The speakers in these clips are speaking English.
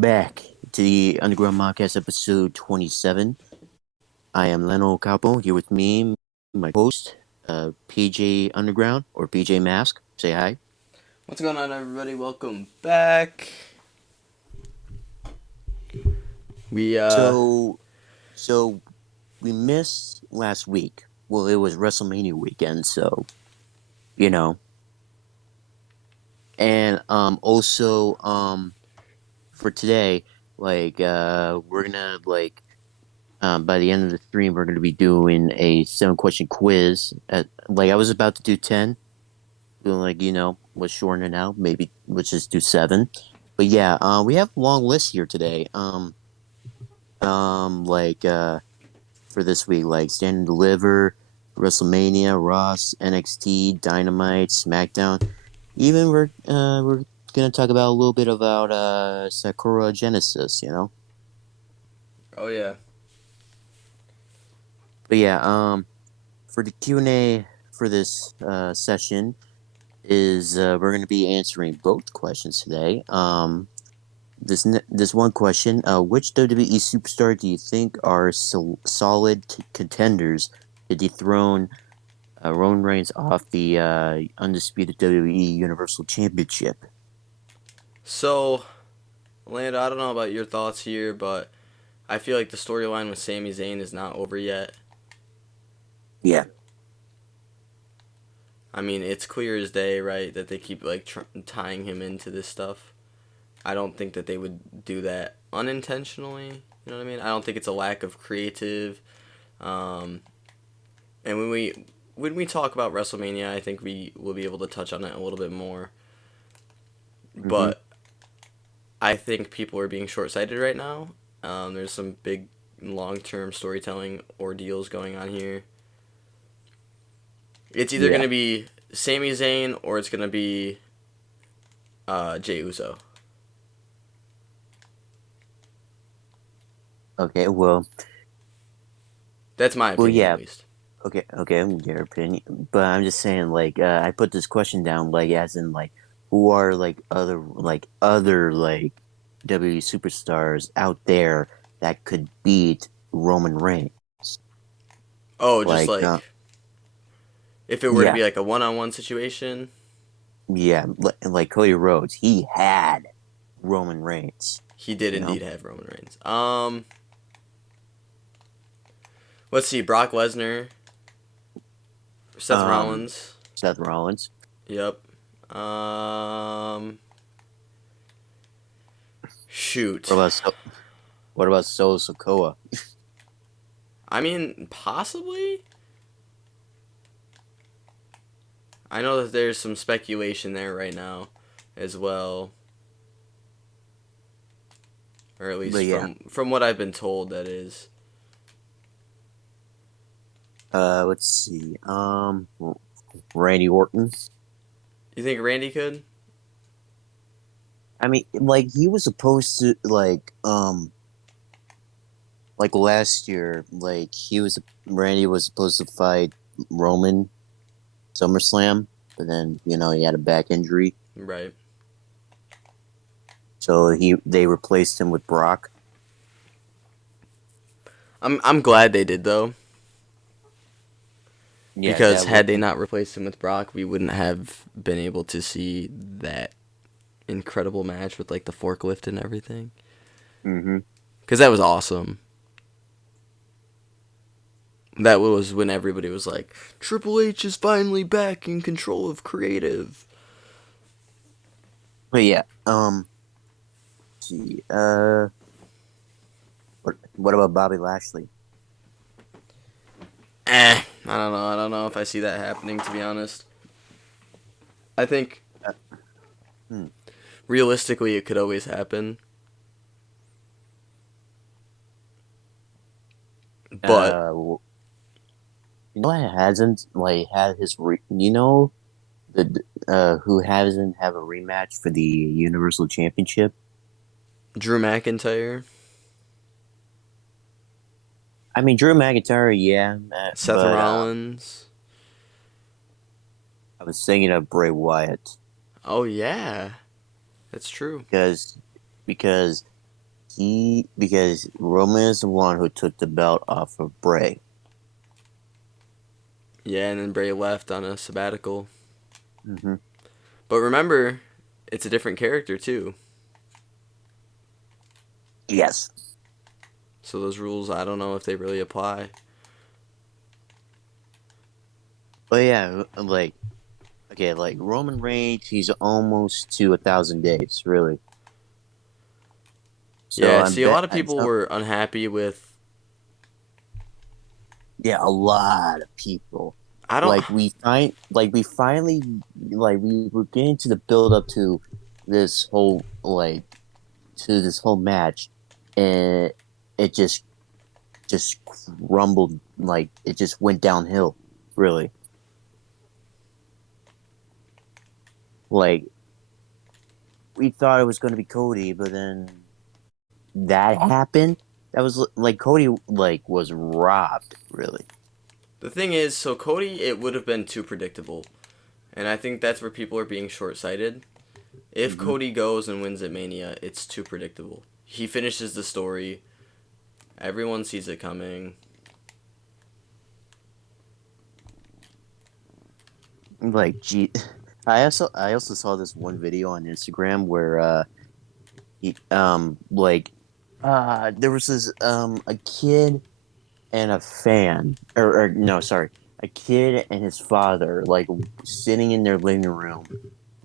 back to the Underground Mobcast episode 27. I am Leno Capo, here with me, my host, PJ Underground, or PJ Mask. Say hi. What's going on, everybody? Welcome back. We So we missed last week. Well, it was WrestleMania weekend, so, you know. And, for today, we're gonna, by the end of the stream, we're going to be doing a 7-question quiz. I was about to do 10, let's shorten it out. Maybe let's just do 7. But yeah, we have a long list here today. For this week, Stand and Deliver, WrestleMania, Ross, NXT, Dynamite, SmackDown. Even we're gonna talk about a little bit about Sakura Genesis. Oh yeah. But yeah, for the Q&A for this session is we're going to be answering both questions today. This one question: which WWE superstar do you think are solid contenders to dethrone Roman Reigns off the Undisputed WWE Universal Championship? So, Lando, I don't know about your thoughts here, but I feel like the storyline with Sami Zayn is not over yet. Yeah. I mean, it's clear as day, right, that they keep tying him into this stuff. I don't think that they would do that unintentionally. You know what I mean? I don't think it's a lack of creative. And when we talk about WrestleMania, I think we will be able to touch on it a little bit more. Mm-hmm. But I think people are being short-sighted right now. There's some big long-term storytelling ordeals going on here. It's either going Yeah. to be Sami Zayn or it's going to be Jey Uso. Okay. Well. That's my Well. opinion, at Yeah. least. Okay. Okay. Your opinion, but I'm just saying, I put this question down, as in, who are other WWE superstars out there that could beat Roman Reigns? Oh, just Like, if it were to yeah, be like a one-on-one situation, yeah, like Cody Rhodes, he had Roman Reigns. he did You know, indeed have Roman Reigns. Let's see, Brock Lesnar, Seth um, Rollins. Seth Rollins. Yep. What Shoot. about what about Solo Sokoa? I mean, possibly. I know that there's some speculation there right now, as well, or at least But yeah, from what I've been told, that is. let's see. Randy Orton. You think Randy could? I mean, he was supposed to last year, Randy was supposed to fight Roman SummerSlam, but then he had a back injury, Right. so they replaced him with Brock. I'm glad they did though, Yeah, because that would. had they not replaced him with Brock, we wouldn't have been able to see that incredible match with like the forklift and everything. Mm-hmm. Because that was awesome. That was when everybody was like, Triple H is finally back in control of creative. But yeah, let's see, what about Bobby Lashley? I don't know. I don't know if I see that happening, to be honest. I think Uh, hmm. realistically it could always happen. But Uh, it hasn't had his the who hasn't have a rematch for the Universal Championship? Drew McIntyre, I mean, Drew McIntyre, yeah, Seth but Rollins. I was thinking of Bray Wyatt Oh, yeah. That's true. because because Because Roman is the one who took the belt off of Bray. Yeah, and then Bray left on a sabbatical. Hmm. But remember, it's a different character too. Yes. So those rules, I don't know if they really apply. But yeah, like okay, like Roman Reigns, he's almost to 1,000 days, really. So Yeah, I'm see, a bet, lot of people were unhappy with. yeah, a lot of people. I don't. We finally, we were getting to the build up to this whole, this whole match, and it just crumbled, like it just went downhill, really. Like we thought it was going to be Cody, but then that happened. That was like Cody was robbed, really. The thing is, so Cody, it would have been too predictable. And I think that's where people are being short sighted. If Hmm. Cody goes and wins at Mania, it's too predictable. He finishes the story, everyone sees it coming. Like, gee, I also saw this one video on Instagram where he, there was this a kid and a fan, or no, sorry, a kid and his father, like sitting in their living room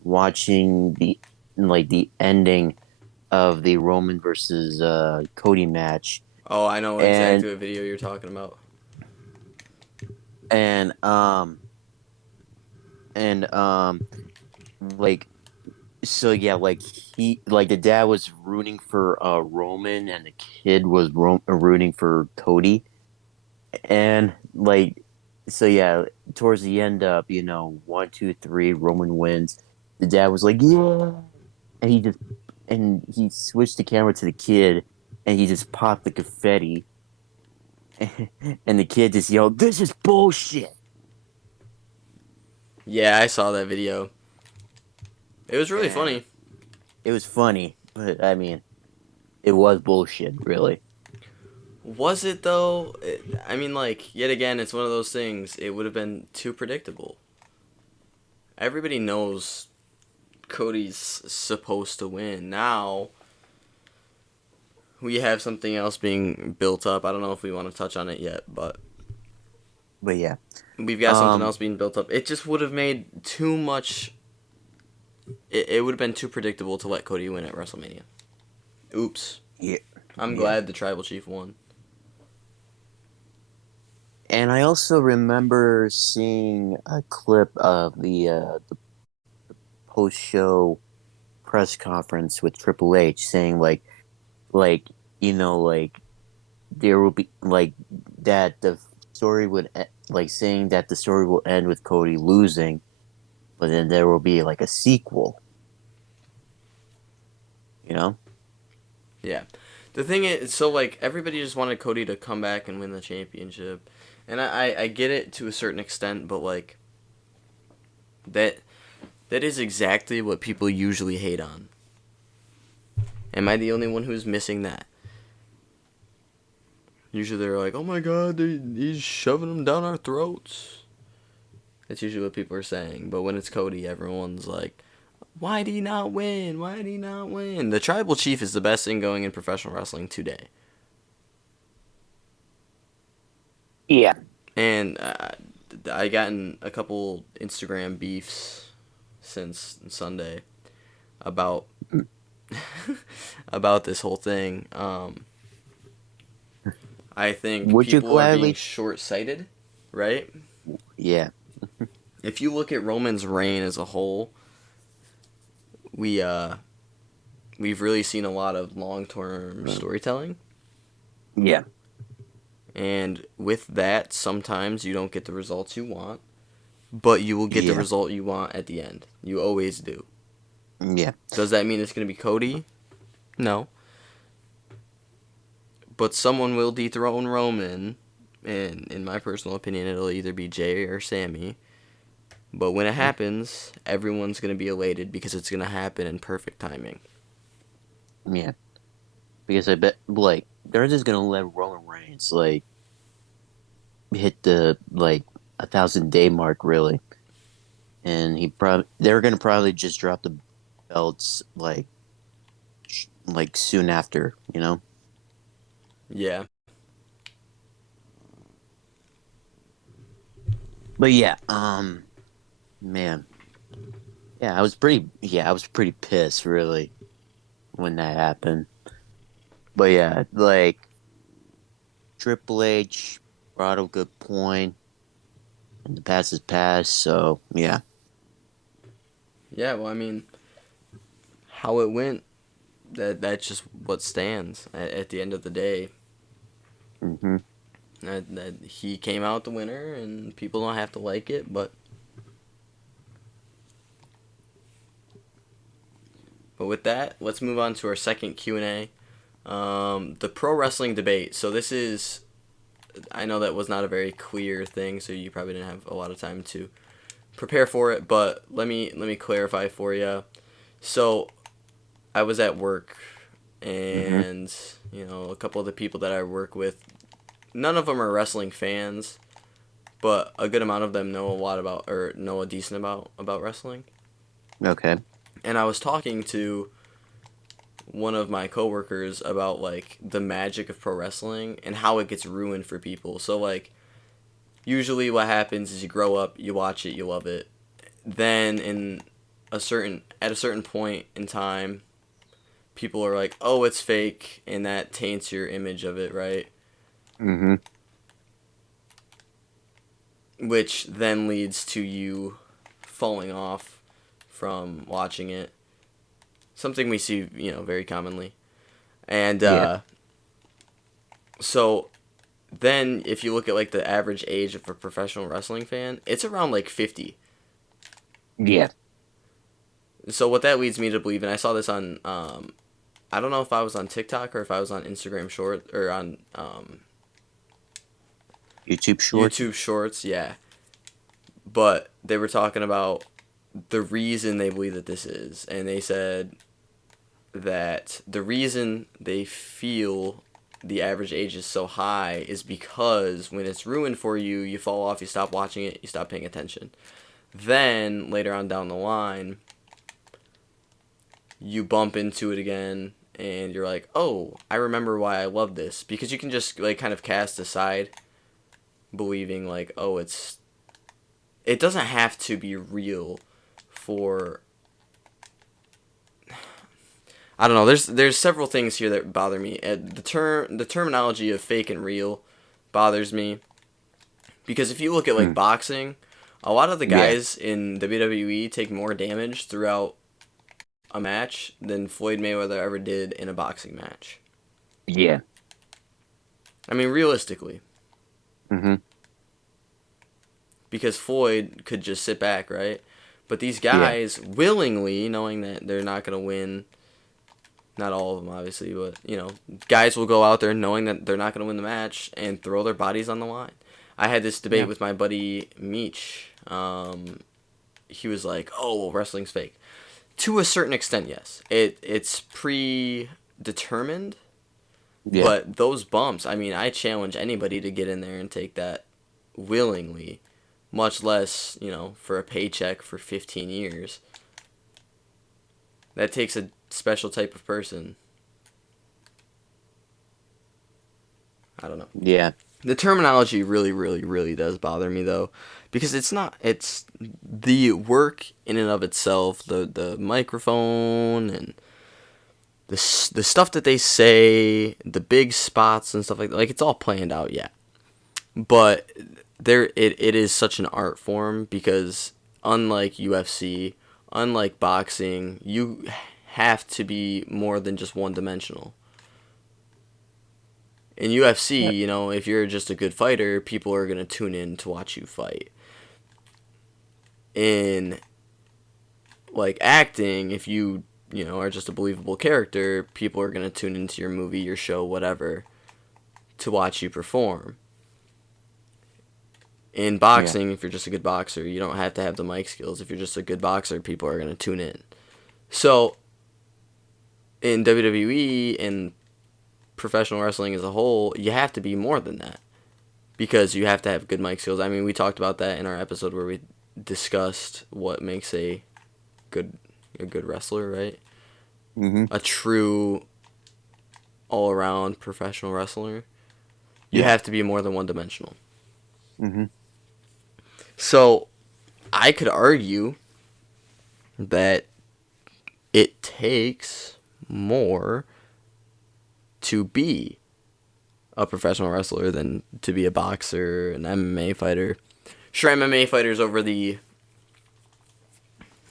watching the ending of the Roman versus Cody match, Oh, I know and exactly what video you're talking about. and um and like so yeah, the dad was rooting for Roman and the kid was rooting for Cody, and so yeah, towards the end up, 1, 2, 3, Roman wins. The dad was like, yeah, and he switched the camera to the kid, and he just popped the confetti, and the kid just yelled, "This is bullshit!" Yeah, I saw that video. It was really And funny. it was funny, but I mean, it was bullshit, really. Was it though? I mean, like, yet again, it's one of those things. It would have been too predictable. Everybody knows Cody's supposed to win. Now, we have something else being built up. I don't know if we want to touch on it yet, but But yeah, we've got something um, else being built up. It just would have made too much. It would have been too predictable to let Cody win at WrestleMania. Oops. yeah, I'm yeah. glad the Tribal Chief won. And I also remember seeing a clip of the post-show press conference with Triple H saying like like there will be that the story saying that the story will end with Cody losing, but then there will be like a sequel, you know? Yeah. The thing is, so like everybody just wanted Cody to come back and win the championship, and I get it to a certain extent, but like that that is exactly what people usually hate on. Am I the only one who's missing that? Usually they're like, "Oh my God, he's shoving them down our throats." That's usually what people are saying. But when it's Cody, everyone's like, "Why did he not win? Why did he not win?" The Tribal Chief is the best thing going in professional wrestling today. Yeah. And I gotten a couple Instagram beefs since Sunday about about this whole thing. I think Would you people are being gladly? short sighted, right? Yeah. If you look at Roman's reign as a whole, we we've really seen a lot of long term storytelling. Yeah. And with that, sometimes you don't get the results you want, but you will get the Yeah. result you want at the end. You always do. Yeah. Does that mean it's going to be Cody? No. But someone will dethrone Roman, and in my personal opinion, it'll either be Jay or Sammy. But when it happens, everyone's going to be elated because it's going to happen in perfect timing. Yeah. because I bet like they're just gonna let Roman Reigns like hit the like 1,000 day mark really, and they're gonna probably just drop the belts like soon after, you know. Yeah. But yeah, man, I was pretty pissed really when that happened. But yeah, like Triple H brought a good point, and the past is past. So yeah. Yeah, well, I mean, how it went, that's just what stands at the end of the day. Hmm. That he came out the winner, and people don't have to like it, but with that, let's move on to our second Q&A. The pro wrestling debate. So this is, I know that was not a very clear thing, so you probably didn't have a lot of time to prepare for it, but let me clarify for you. So I was at work, Hmm. and a couple of the people that I work with, none of them are wrestling fans, but a good amount of them know a lot about, or know a decent about wrestling. Okay. And I was talking to one of my coworkers about like the magic of pro wrestling and how it gets ruined for people. So like usually what happens is you grow up, you watch it, you love it. Then at a certain point in time, people are like, "Oh, it's fake," and that taints your image of it, right? Hmm. Which then leads to you falling off from watching it. Something we see, very commonly. And Yeah. so then if you look at like the average age of a professional wrestling fan, it's around like 50. Yeah. So what that leads me to believe, and I saw this on I don't know if I was on TikTok or if I was on Instagram short or on YouTube Shorts. YouTube Shorts, yeah. But they were talking about the reason they believe that this is, and they said that the reason they feel the average age is so high is because when it's ruined for you, you fall off, you stop watching it, you stop paying attention. Then later on down the line, you bump into it again and you're like, "Oh, I remember why I love this." Because you can just like kind of cast aside believing like, "Oh, it doesn't have to be real for I don't know. There's several things here that bother me. The terminology of fake and real bothers me because if you look at like Mm. boxing, a lot of the Yeah. guys in WWE take more damage throughout a match than Floyd Mayweather ever did in a boxing match. Yeah. I mean, realistically, Hmm. because Floyd could just sit back, right? But these Yeah. guys willingly, knowing that they're not going to win, not all of them obviously, but guys will go out there knowing that they're not going to win the match and throw their bodies on the line. I had this debate Yeah. with my buddy Meech. He was like, "Oh, well, wrestling's fake." To a certain extent, yes. It's predetermined, Yeah. but those bumps, I mean, I challenge anybody to get in there and take that willingly, much less, for a paycheck for 15 years. That takes a special type of person. I don't know. Yeah. The terminology really, really, really does bother me though, because it's not. It's the work in and of itself, the microphone and the stuff that they say, the big spots and stuff like that. Like it's all planned out, yeah. But it is such an art form because unlike UFC, unlike boxing, you have to be more than just one dimensional. In UFC, Yeah. if you're just a good fighter, people are going to tune in to watch you fight. In like acting, if you are just a believable character, people are going to tune into your movie, your show, whatever to watch you perform. In Yeah. boxing, if you're just a good boxer, you don't have to have the mic skills. If you're just a good boxer, people are going to tune in. So, in WWE and professional wrestling as a whole, you have to be more than that because you have to have good mic skills. I mean, we talked about that in our episode where we discussed what makes good a good wrestler, right? Mm-hmm. A true all-around professional wrestler. You Yeah. have to be more than one-dimensional. Mm-hmm. So, I could argue that it takes more to be a professional wrestler than to be a boxer, an MMA fighter. Sure, MMA fighters over the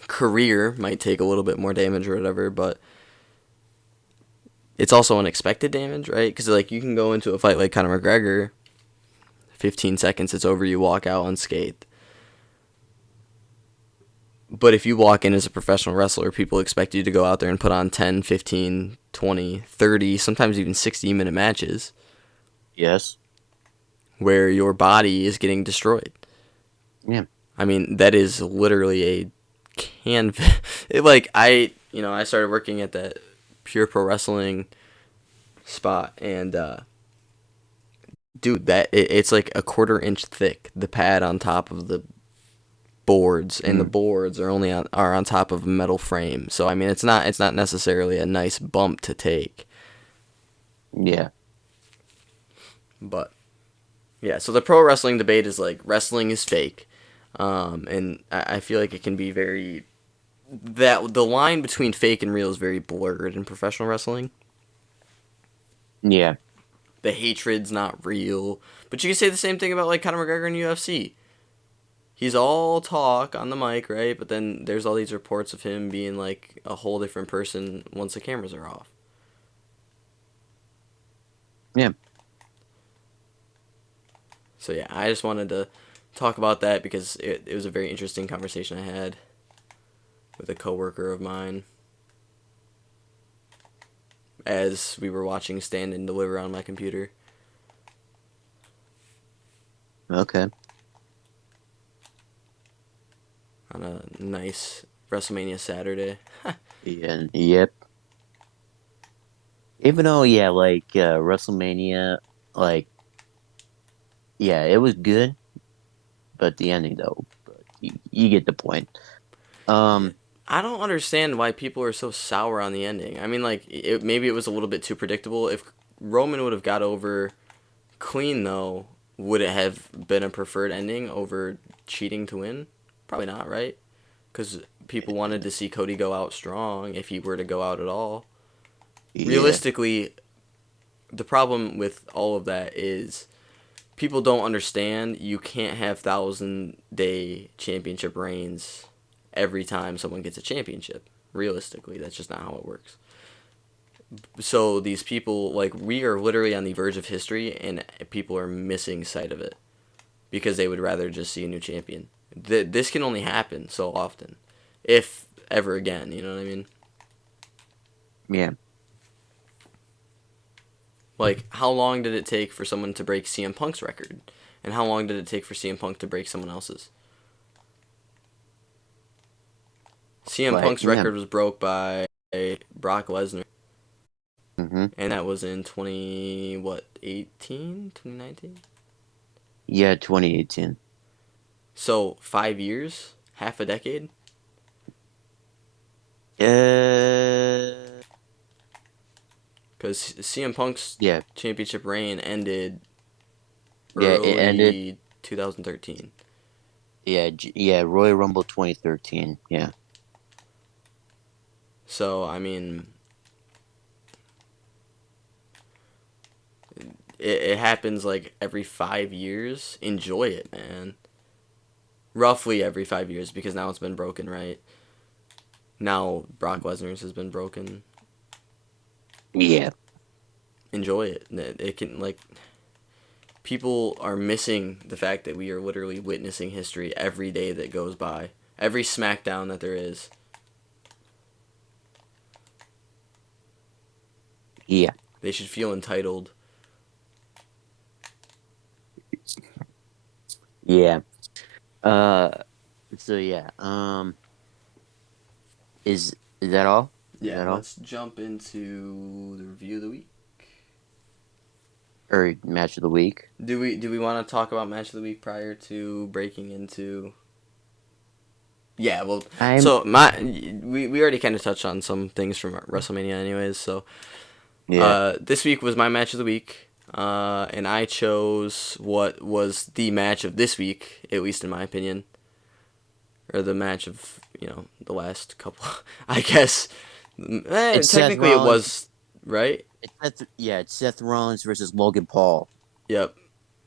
career might take a little bit more damage or whatever, but it's also unexpected damage, right? Because like you can go into a fight like Conor McGregor, 15 seconds, it's over, you walk out unscathed. But if you walk in as a professional wrestler, people expect you to go out there and put on 10, 15, 20, 30, sometimes even 60-minute matches Yes. where your body is getting destroyed. Yeah. I mean, that is literally a canvas. I started working at that Pure Pro Wrestling spot, and dude, it's like a quarter-inch thick. The pad on top of the boards, and the Mm. boards are on top of a metal frame. So I mean, it's not necessarily a nice bump to take, Yeah. but yeah. So the pro wrestling debate is like wrestling is fake, and I feel like it can be very that the line between fake and real is very blurred in professional wrestling. Yeah. The hatred's not real, but you can say the same thing about like Conor McGregor in UFC. He's all talk on the mic, right? But then there's all these reports of him being like a whole different person once the cameras are off. Yeah. So yeah, I just wanted to talk about that because it was a very interesting conversation I had with a coworker of mine as we were watching Stand and Deliver on my computer. Okay. On a nice WrestleMania Saturday. Yeah. Yep. Even though, yeah, like WrestleMania, like, yeah, it was good, but the ending though, but you get the point. Yeah. Um. I don't understand why people are so sour on the ending. I mean, like, maybe it was a little bit too predictable. If Roman would have got over clean, though, would it have been a preferred ending over cheating to win? Probably not, right? Because people wanted to see Cody go out strong if he were to go out at all. Yeah. Realistically, the problem with all of that is people don't understand you can't have 1,000-day championship reigns every time someone gets a championship. Realistically, that's just not how it works. So these people, like, we are literally on the verge of history, and people are missing sight of it because they would rather just see a new champion. This can only happen so often, if ever again. You know what I mean? Yeah. Like, how long did it take for someone to break CM Punk's record, and how long did it take for CM Punk to break someone else's? CM Like, Punk's yeah. record was broke by Brock Lesnar, Mm-hmm. and that was in 2019. Yeah. 2018. So 5 years, half a decade. Uh. Because CM Punk's Yeah. championship reign ended Yeah. It ended. early 2013. Yeah. Yeah. Royal Rumble 2013. Yeah. So I mean, it happens like every 5 years. Enjoy it, man. Roughly every 5 years because now it's been broken, right? Now Brock Lesnar's has been broken. Yeah. Enjoy it. It can like people are missing the fact that we are literally witnessing history every day that goes by. Every SmackDown that there is. Yeah. They should feel entitled. Yeah. Uh. So yeah. Is that all? Is Yeah, that all? let's jump into the review of the week. or match of the week. Do we want to talk about match of the week prior to breaking into? Yeah, well, I'm so we already kind of touched on some things from WrestleMania, anyways. So yeah. this week was my match of the week, and I chose what was the match of this week, at least in my opinion, or the match of the last couple. I guess It's Seth technically it Rollins. was right. It's Seth Rollins versus Logan Paul. Yep.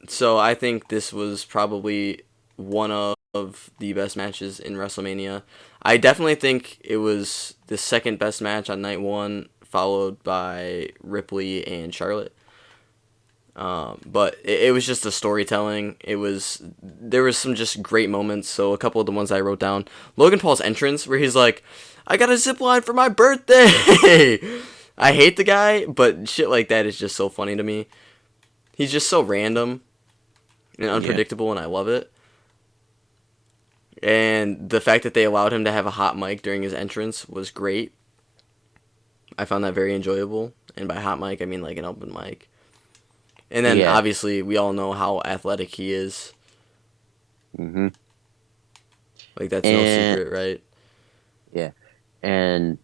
So I think this was probably one of the best matches in WrestleMania. I definitely think it was the second best match on night one, followed by Ripley and Charlotte. But it was just the storytelling. There was some just great moments. So a couple of the ones I wrote down, Logan Paul's entrance where he's like, "I got a zip line for my birthday." I hate the guy, but shit like that is just so funny to me. He's just so random and Yeah, unpredictable, and I love it. And the fact that they allowed him to have a hot mic during his entrance was great. I found that very enjoyable. And by hot mic, I mean like an open mic. And then yeah. obviously, we all know how athletic he is. hmm Like, that's no And secret, right? yeah, and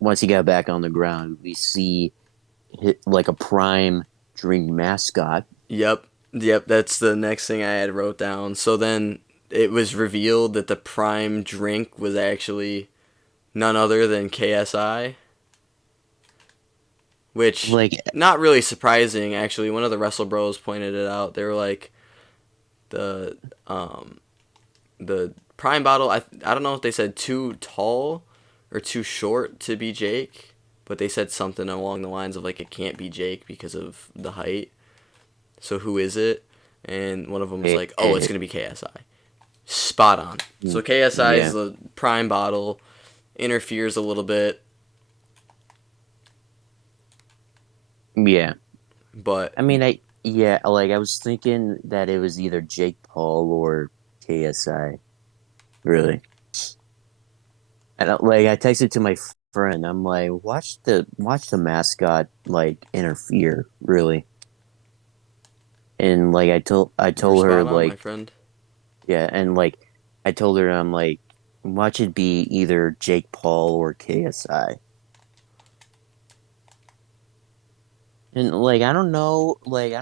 once he got back on the ground, we see like a prime drink mascot. Yep. Yep, that's the next thing I had wrote down. So then it was revealed that the prime drink was actually none other than KSI, which Like not really surprising actually. One of the Wrestle Bros pointed it out. They were like the um the prime bottle. I don't know if they said too tall or too short to be Jake, but they said something along the lines of like it can't be Jake because of the height. So who is it? And one of them was it, like, "Oh, it's it, gonna be KSI." Spot on. So KSI is yeah, the prime bottle, interferes a little bit, yeah. but I mean, like I was thinking that it was either Jake Paul or KSI. Really, I texted to my friend. I'm like, watch the mascot like interfere. Really, and like I you were told her spot on, my like friend. yeah, and like I told her I'm like watch it be either Jake Paul or KSI. And like I don't know like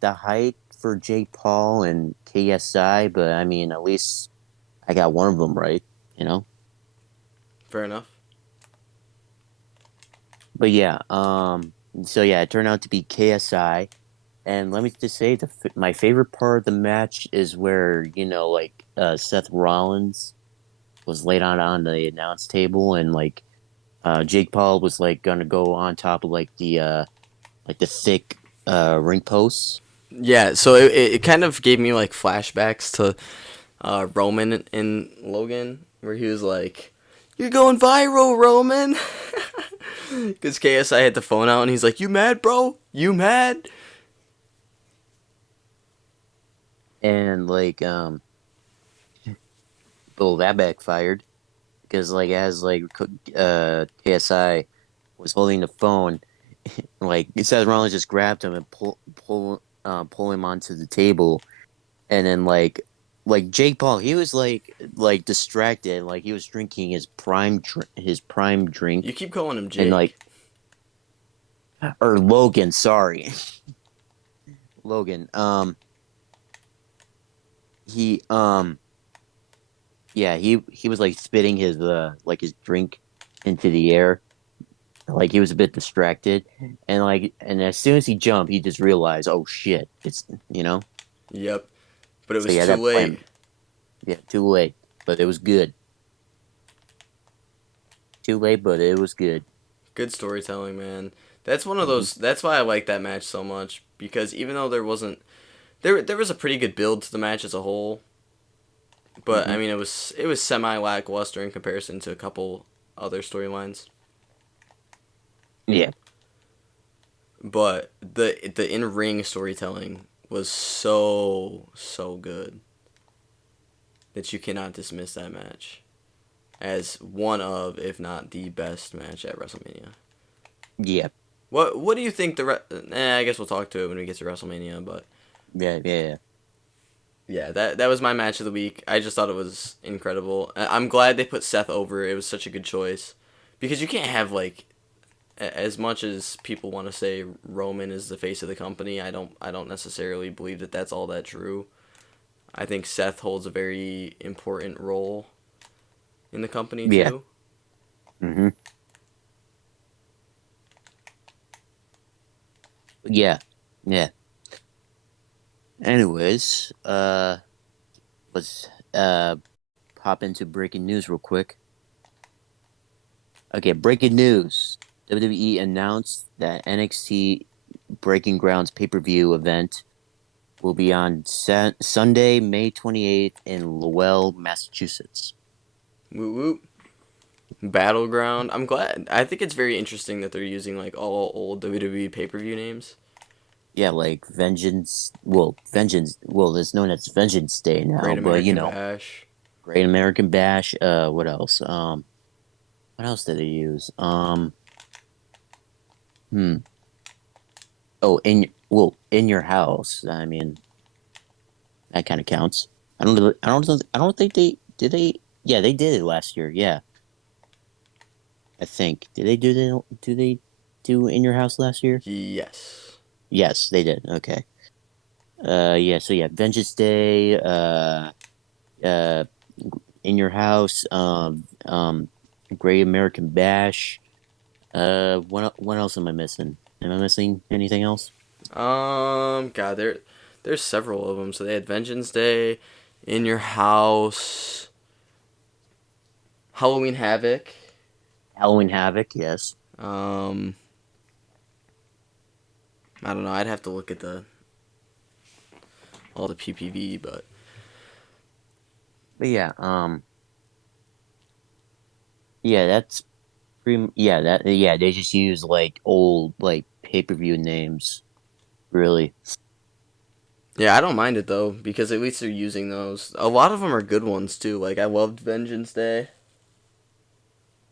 the height for Jake Paul and KSI, but I mean at least I got one of them right, you know. Fair enough. But yeah, so yeah, it turned out to be KSI, and let me just say my favorite part of the match is where Seth Rollins was laid on the announce table, and Jake Paul was like gonna go on top of like the thick ring posts. Yeah, so it kind of gave me like flashbacks to Roman and Logan, where he was like, "You're going viral, Roman," because KSI had the phone out and he's like, "You mad, bro? You mad?" And well, that backfired because as KSI was holding the phone, like Seth Rollins just grabbed him and pull him onto the table, and then Jake Paul, he was like distracted, like he was drinking his prime You drink, keep calling him and Jake. or Logan, sorry, Logan. He yeah, he was like spitting his drink into the air. Like he was a bit distracted, and as soon as he jumped, he just realized, oh shit, it's you know. Yep, but it So was yeah, too that late. plan, yeah, too late, but it was good. Too late, but it was good. Good storytelling, man. That's one of hmm those. That's why I like that match so much because even though there was a pretty good build to the match as a whole, but I hmm mean it was semi lackluster in comparison to a couple other storylines. Yeah, But the in ring storytelling was so good that you cannot dismiss that match as one of, if not the best match at WrestleMania. yeah. What do you think I guess we'll talk to it when we get to WrestleMania, but Yeah, yeah, yeah, that was my match of the week. I just thought it was incredible. I'm glad they put Seth over. It was such a good choice because you can't have like as much as people want to say Roman is the face of the company. I don't necessarily believe that that's all that true. I think Seth holds a very important role in the company yeah. too. Mm-hmm. Yeah, yeah. Anyways, let's hop into breaking news real quick. Okay, breaking news. WWE announced that NXT Breaking Grounds pay-per-view event will be on Sunday, May 28th in Lowell, Massachusetts. Woo woo. Battleground. I'm glad. I think it's very interesting that they're using like all old WWE pay per view names. Yeah, like Vengeance, well, it's known as Vengeance Day now, Great but American Bash. Great American Bash, what else? What else did they use? Hmm. Oh, in your house. I mean, that kind of counts. I don't think yeah, they did it last year. Yeah, I think. Do they do in your house last year? Yes. Yes, they did. Okay. Yeah, so yeah, Vengeance Day, uh, in your house, Great American Bash. What else am I missing? Am I missing anything else? God, there's several of them. So they had Vengeance Day, In Your House, Halloween Havoc. Halloween Havoc, yes. Um, I don't know. I'd have to look at the all the PPV, but But yeah, yeah, that's yeah, they just use like old like pay-per-view names, really. yeah, I don't mind it though because at least they're using those. A lot of them are good ones too. Like I loved Vengeance Day.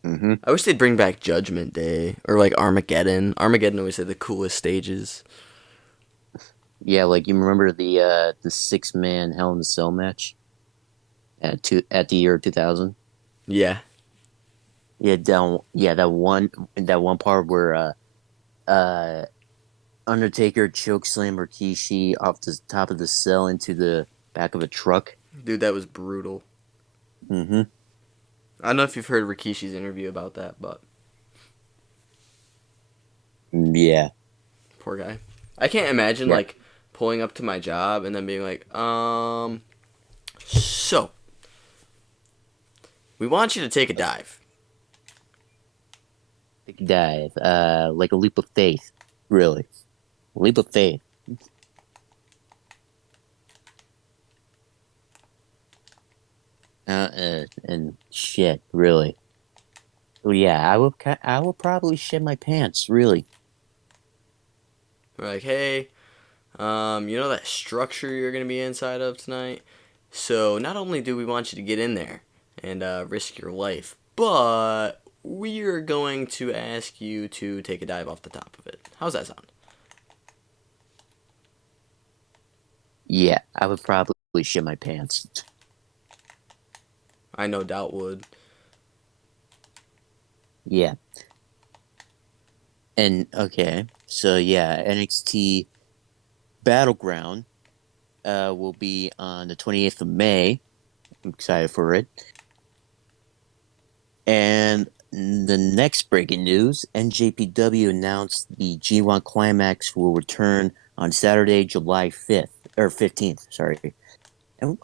Hmm. I wish they'd bring back Judgment Day or like Armageddon. Armageddon always had the coolest stages. Yeah, like you remember the 6-man Hell in a Cell match at the year 2000? Yeah, That one part where uh Undertaker chokeslam Rikishi off the top of the cell into the back of a truck. dude, that was brutal. Hmm. I don't know if you've heard Rikishi's interview about that, but Yeah. poor guy. I can't imagine Yeah. like pulling up to my job and then being like, so we want you to take a dive. Big dive. Like a leap of faith. Really. Leap of faith. And shit, really. Well, yeah, I will probably shit my pants, really. We're like, hey, you know that structure you're gonna be inside of tonight? So not only do we want you to get in there and risk your life, but we are going to ask you to take a dive off the top of it. How's that sound? Yeah, I would probably shit my pants. I no doubt would. Yeah. And okay. So yeah, NXT Battleground will be on the 28th of May. I'm excited for it. And the next breaking news, NJPW announced the G1 Climax will return on Saturday, July 5th or 15th, sorry. And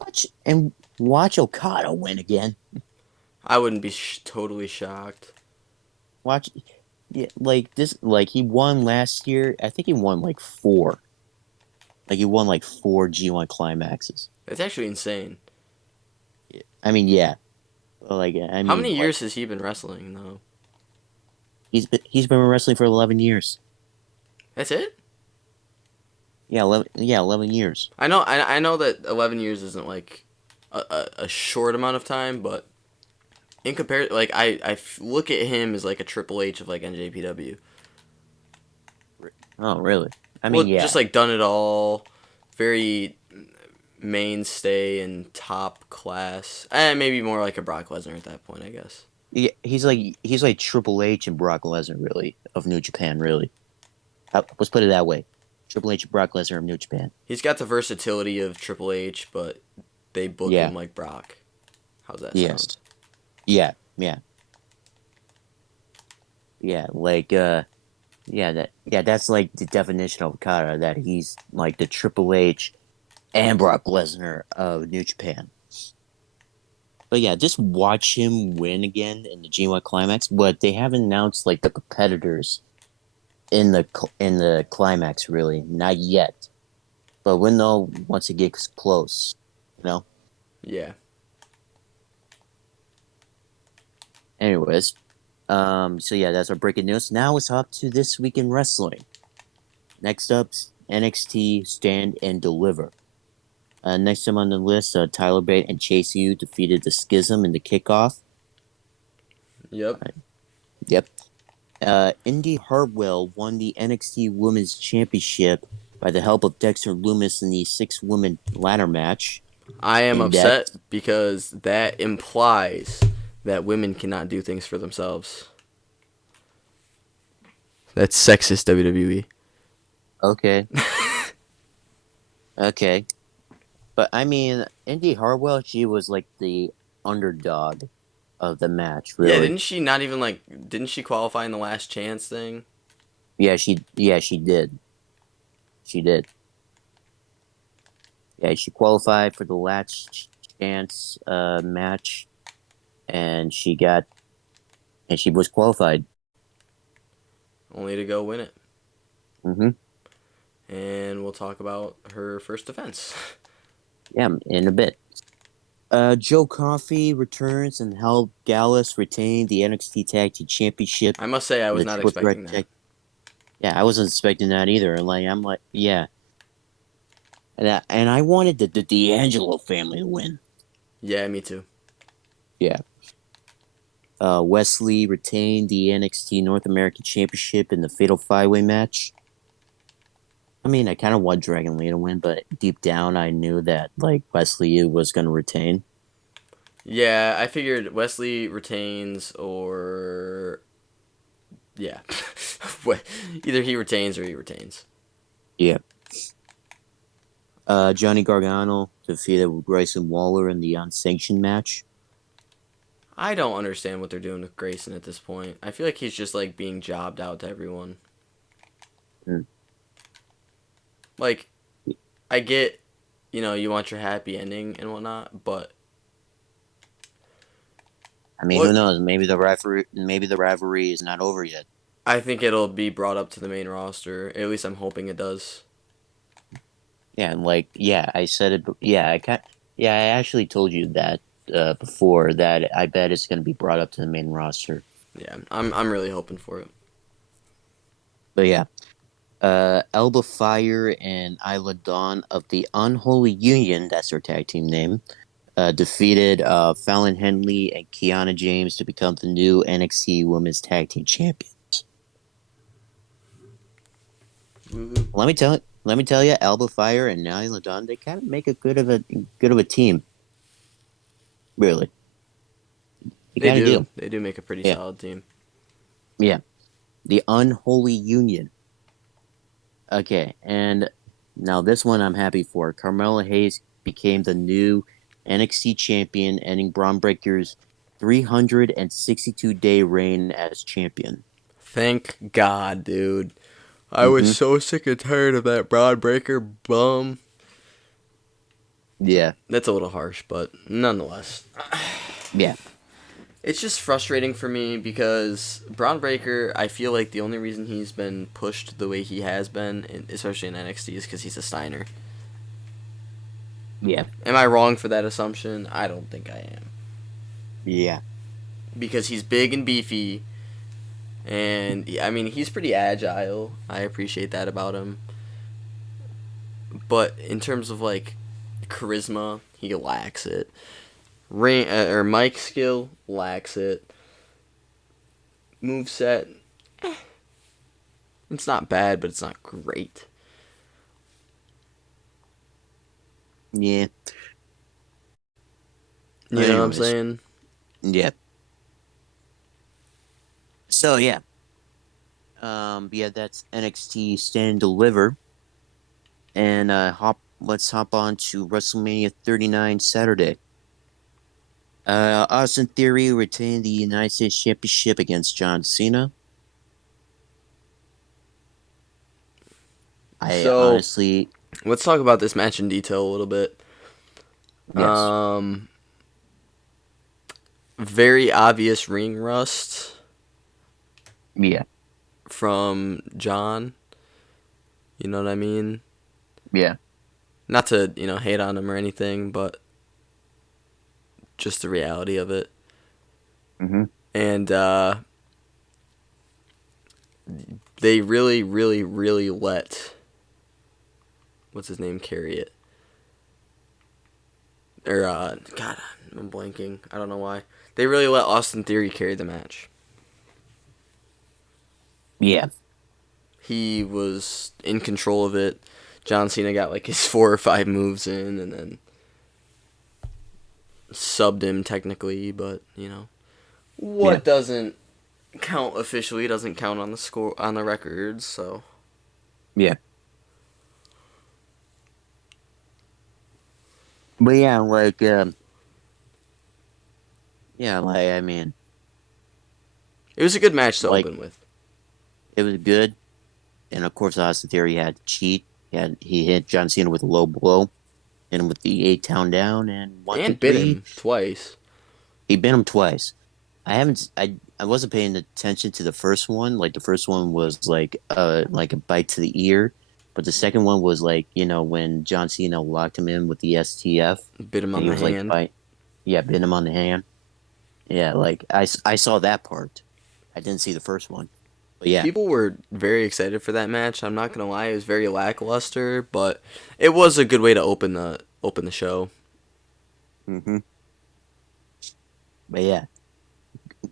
watch Okada win again. I wouldn't be totally shocked. Watch Yeah, like this, like he won last year. I think he won like four. Like he won like four G1 climaxes. It's actually insane. I mean, yeah. Like I How mean, many like years has he been wrestling though? he's been wrestling for 11 years. That's it. Yeah, 11 years. I know that 11 years isn't like a short amount of time, but in compare, like look at him as like a Triple H of like NJPW. Oh, really? I Well, mean, just yeah, like done it all, very mainstay and top class, and maybe more like a Brock Lesnar at that point, I guess. yeah. He's like Triple H and Brock Lesnar, really, of New Japan, really. Let's put it that way. Triple H and Brock Lesnar of New Japan. He's got the versatility of Triple H, but they book Yeah. him like Brock. How's that Yes. sound? Yeah. Yeah. Yeah. That's like the definition of Okada, that he's like the Triple H and Brock Lesnar of New Japan. But yeah, just watch him win again in the G1 Climax. But they haven't announced like the competitors in the climax, really, not yet. But we'll know once it gets close. You know. Yeah. Anyways, so yeah, that's our breaking news. Now it's up to this week in wrestling. Next up, NXT Stand and Deliver. Next time on the list, Tyler Bate and Chase U defeated the Schism in the kickoff. Yep. Yep. Indy Hartwell won the NXT Women's Championship by the help of Dexter Loomis in the six-woman ladder match. I am In that, upset because that implies that women cannot do things for themselves. That's sexist, WWE. okay, okay, but I mean, Indy Hartwell, she was like the underdog of the match, Yeah, really. didn't she not even like? Didn't she qualify in the last chance thing? Yeah, she did. She did. Yeah, she qualified for the last chance match, and she was qualified. Only to go win it. Mm-hmm. And we'll talk about her first defense. Yeah, in a bit. Joe Coffey returns and helped Gallus retain the NXT Tag Team Championship I must say, I in was the not Triple Threat expecting that. Tag. Yeah, I wasn't expecting that either. I'm like, yeah, and I wanted the D'Angelo family to win. Yeah, me too. Yeah. Wesley retained the NXT North American Championship in the Fatal Five Way match. I mean, I kind of want Dragon Lee to win, but deep down, I knew that like Wesley was going to retain. Yeah, I figured Wesley retains or yeah, either he retains or he retains. Yeah. Johnny Gargano defeated Grayson Waller in the unsanctioned match. I don't understand what they're doing with Grayson at this point. I feel like he's just like being jobbed out to everyone. Mm. Like, I get, you want your happy ending and whatnot, but I mean, who what knows? Maybe the rivalry is not over yet. I think it'll be brought up to the main roster. At least I'm hoping it does. Yeah, and like, yeah, I said it. Yeah, I actually told you that before, that I bet it's going to be brought up to the main roster. Yeah, I'm really hoping for it. But yeah, Elba Fire and Isla Dawn of the Unholy Union, that's their tag team name, defeated Fallon Henley and Kiana James to become the new NXT Women's Tag Team Champion. Woo-hoo. Let me tell you, Alba Fire and Isla Dawn, they kind of make a good of a team, really. They They kind of do. do. They do make a pretty Yeah, solid team. yeah. The Unholy Union. Okay, and now this one I'm happy for. Carmella Hayes became the new NXT champion, ending Braun Breaker's 362-day reign as champion. Thank God, dude. I was Mm-hmm. so sick and tired of that broad breaker bum. Yeah, That's a little harsh, but nonetheless. yeah, It's just frustrating for me because Braun Breaker, I feel like the only reason he's been pushed the way he has been, especially in NXT, is because he's a Steiner. yeah, Am I wrong for that assumption? I don't think I am. yeah. Because he's big and beefy, and I mean, he's pretty agile. I appreciate that about him. But in terms of like charisma, he lacks it. Ring or mic skill lacks it. Moveset, It's not bad, but it's not great. Yeah. You But know what I'm anyways, saying? yeah. So yeah. Yeah, that's NXT Stand Deliver. And let's hop on to WrestleMania 39 Saturday. Austin Theory retained the United States Championship against John Cena. I So honestly, let's talk about this match in detail a little bit. yes, Um, Very obvious ring rust yeah, from John. You know what I mean? yeah, Not to hate on him or anything, but just the reality of it. mm-hmm, And they really, really, really let what's his name carry it. Or God, I'm blanking. I don't know why. They really let Austin Theory carry the match. yeah, He was in control of it. John Cena got like his 4 or 5 moves in, and then subbed him technically, but yeah, what doesn't count officially doesn't count on the score on the records. So yeah. But yeah, yeah, like I mean, it was a good match to like open with. it was good, and of course, Austin Theory had to cheat. He hit John Cena with a low blow, and with the 8 count down, and one, two, And bit three, him twice. he bit him twice. I wasn't paying attention to the first one. Like the first one was like a bite to the ear, but the second one was like, when John Cena locked him in with the STF Bit him and on he the was like hand. bite, yeah, bit him on the hand. Yeah, like I saw that part. I didn't see the first one. But yeah. People were very excited for that match. I'm not gonna lie, it was very lackluster, but it was a good way to open the show. Hmm. But yeah,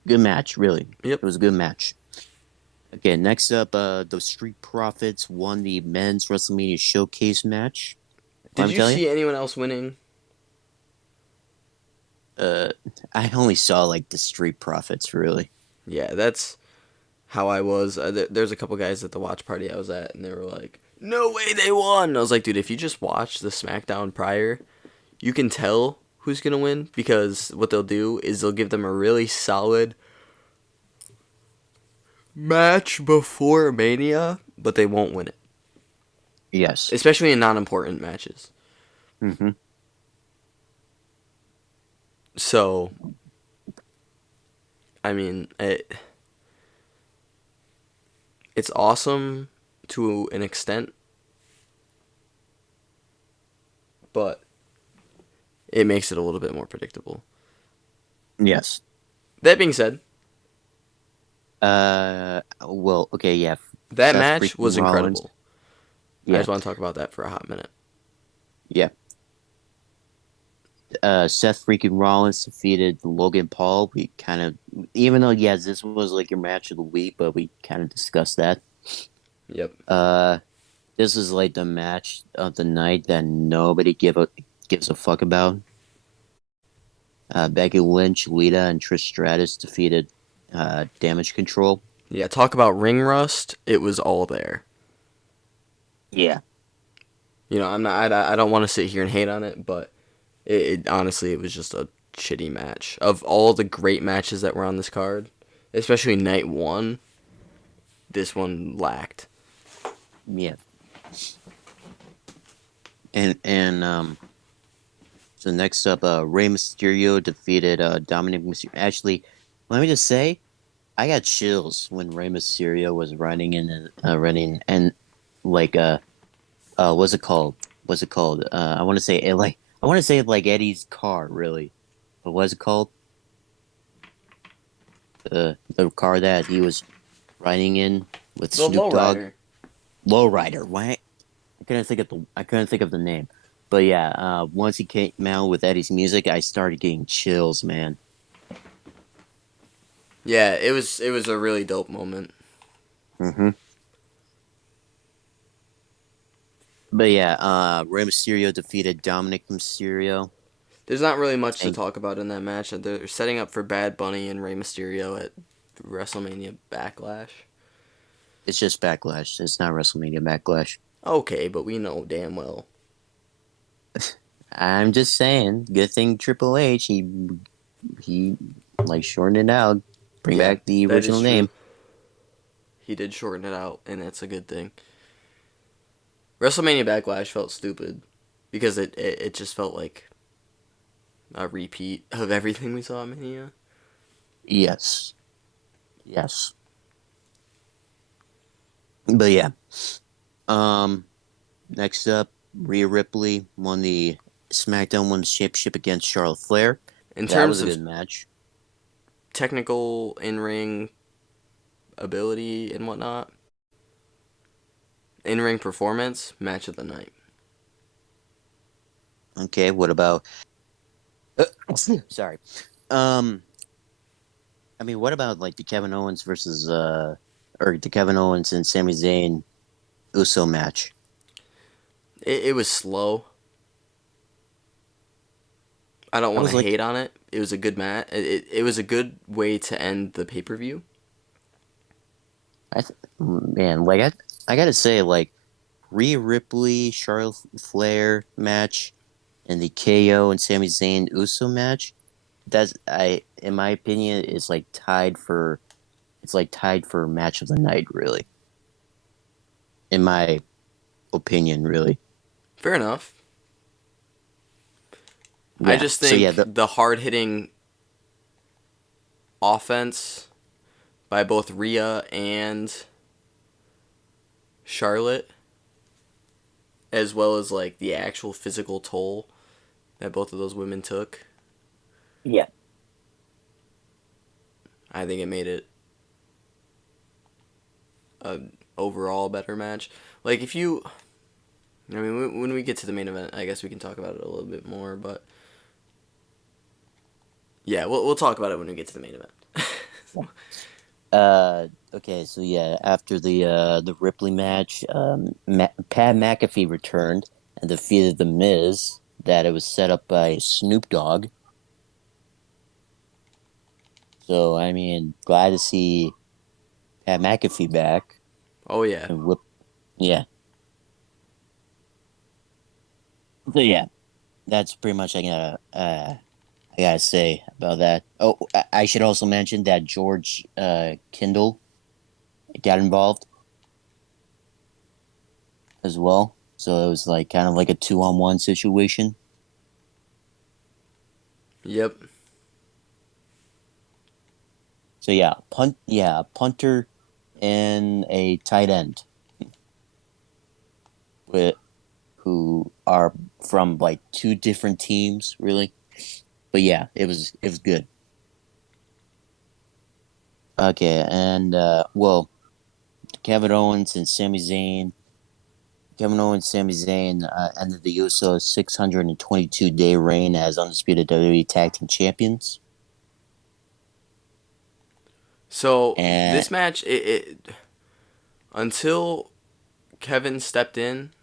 good match, really. Yep. It was a good match. Okay, next up, the Street Profits won the men's WrestleMania Showcase match. Did Let me you tell you, see anyone else winning? uh, I only saw like the Street Profits, really. Yeah, that's how I was. There's a couple guys at the watch party I was at, and they were like, "No way they won!" And I was like, "Dude, if you just watch the SmackDown prior, you can tell who's gonna win because what they'll do is they'll give them a really solid match before Mania, but they won't win it, Yes. especially in non-important matches." Hmm. So, I mean, it's awesome to an extent, but it makes it a little bit more predictable. Yes. That being said, Well, okay, yeah. that Seth match freaking was Rollins. incredible. I Yeah. just want to talk about that for a hot minute. Yeah. Seth freaking Rollins defeated Logan Paul. We kind of, even though, yes, this was like your match of the week, but we kind of discussed that. Yep. Uh, this is like the match of the night that nobody gives a fuck about. Becky Lynch, Lita, and Trish Stratus defeated Damage Control. Yeah, talk about ring rust. It was all there. Yeah. I'm not. I don't want to sit here and hate on it, but it honestly, it was just a shitty match. Of all the great matches that were on this card, especially night one, this one lacked. Yeah. And so next up, Rey Mysterio defeated Dominic Mysterio. Actually, let me just say, I got chills when Rey Mysterio was running and like what's it called? What's it called? I want to say I want to say like Eddie's car, really. But what's it called? The car that he was riding in with The Snoop Dogg, lowrider. Lowrider. Why? I couldn't think of the name. But yeah, once he came out with Eddie's music, I started getting chills, man. Yeah, it was a really dope moment. Hmm. But yeah, Rey Mysterio defeated Dominic Mysterio. There's not really much to And talk about in that match. They're setting up for Bad Bunny and Rey Mysterio at WrestleMania Backlash. it's just Backlash. It's not WrestleMania Backlash. Okay, but we know damn well. I'm just saying, good thing Triple H he like shortened it out, bring Yeah, back the that is original true. name. He did shorten it out, and that's a good thing. WrestleMania Backlash felt stupid because it just felt like a repeat of everything we saw at Mania. Yes, yes. But yeah, um, next up, Rhea Ripley won the SmackDown Women's Championship against Charlotte Flair. In That was terms a of good match. technical in ring ability and whatnot, in ring performance, match of the night. Okay, what about? Sorry. Um, I mean, what about like the Kevin Owens versus or the Kevin Owens and Sami Zayn Uso match? It was slow. I don't I want to was like, hate on it. It was a good match. It was a good way to end the pay per view. man, like I gotta say, like Rhea Ripley, Charlotte Flair match, and the KO and Sami Zayn Uso match. That's in my opinion, is like tied for it's like tied for match of the night, really. In my opinion, really. Fair enough. I Yeah. just So yeah, think the hard hitting offense by both Rhea and Charlotte, as well as like the actual physical toll that both of those women took, yeah, I think it made it a overall better match. Like if you, I mean, when we get to the main event, I guess we can talk about it a little bit more. But yeah, we'll talk about it when we get to the main event. Okay, so yeah, after the Ripley match, Pat McAfee returned and defeated the Miz. That it was set up by Snoop Dogg. So I mean, glad to see Pat McAfee back Oh yeah. and whip. Yeah, so yeah, that's pretty much I gotta say about that. Oh, I should also mention that George Kindle got involved as well. So it was like kind of like a 2-on-1 situation. Yep. So yeah, a punter and a tight end with who are from like two different teams, really. But yeah, it was good. Okay, and well, Kevin Owens and Sami Zayn. Kevin Owens, Sami Zayn ended the Usos' 622-day reign as undisputed WWE Tag Team Champions. So And this match, it until Kevin stepped in,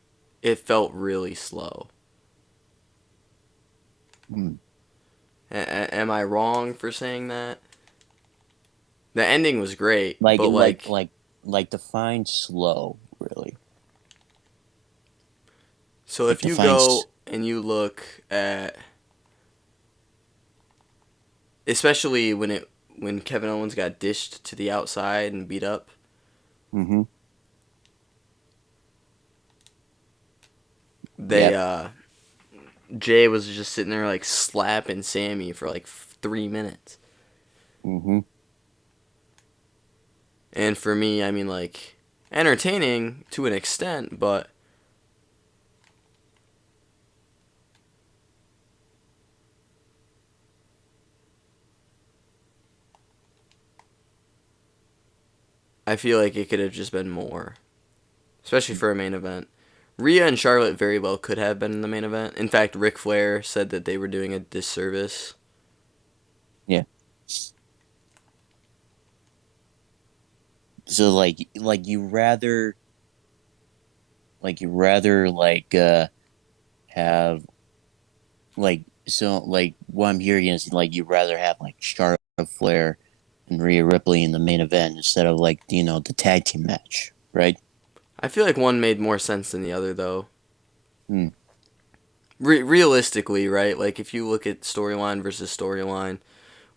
it felt really slow. mm, Am I wrong for saying that? The ending was great, like but like like, like like define slow, really. so Like if you define. go and you look at, especially when Kevin Owens got dished to the outside and beat up, Mm-hmm. they Yep. Jay was just sitting there like slapping Sammy for like 3 minutes. Mm-hmm. And for me, I mean like entertaining to an extent, but I feel like it could have just been more, especially for a main event. Rhea and Charlotte very well could have been in the main event. In fact, Ric Flair said that they were doing a disservice. Yeah. So like you rather like you rather have like what I'm hearing is like you'd rather have like Charlotte Flair and Rhea Ripley in the main event instead of like the tag team match, right? I feel like one made more sense than the other, though. Hmm. Realistically, right? Like if you look at storyline versus storyline,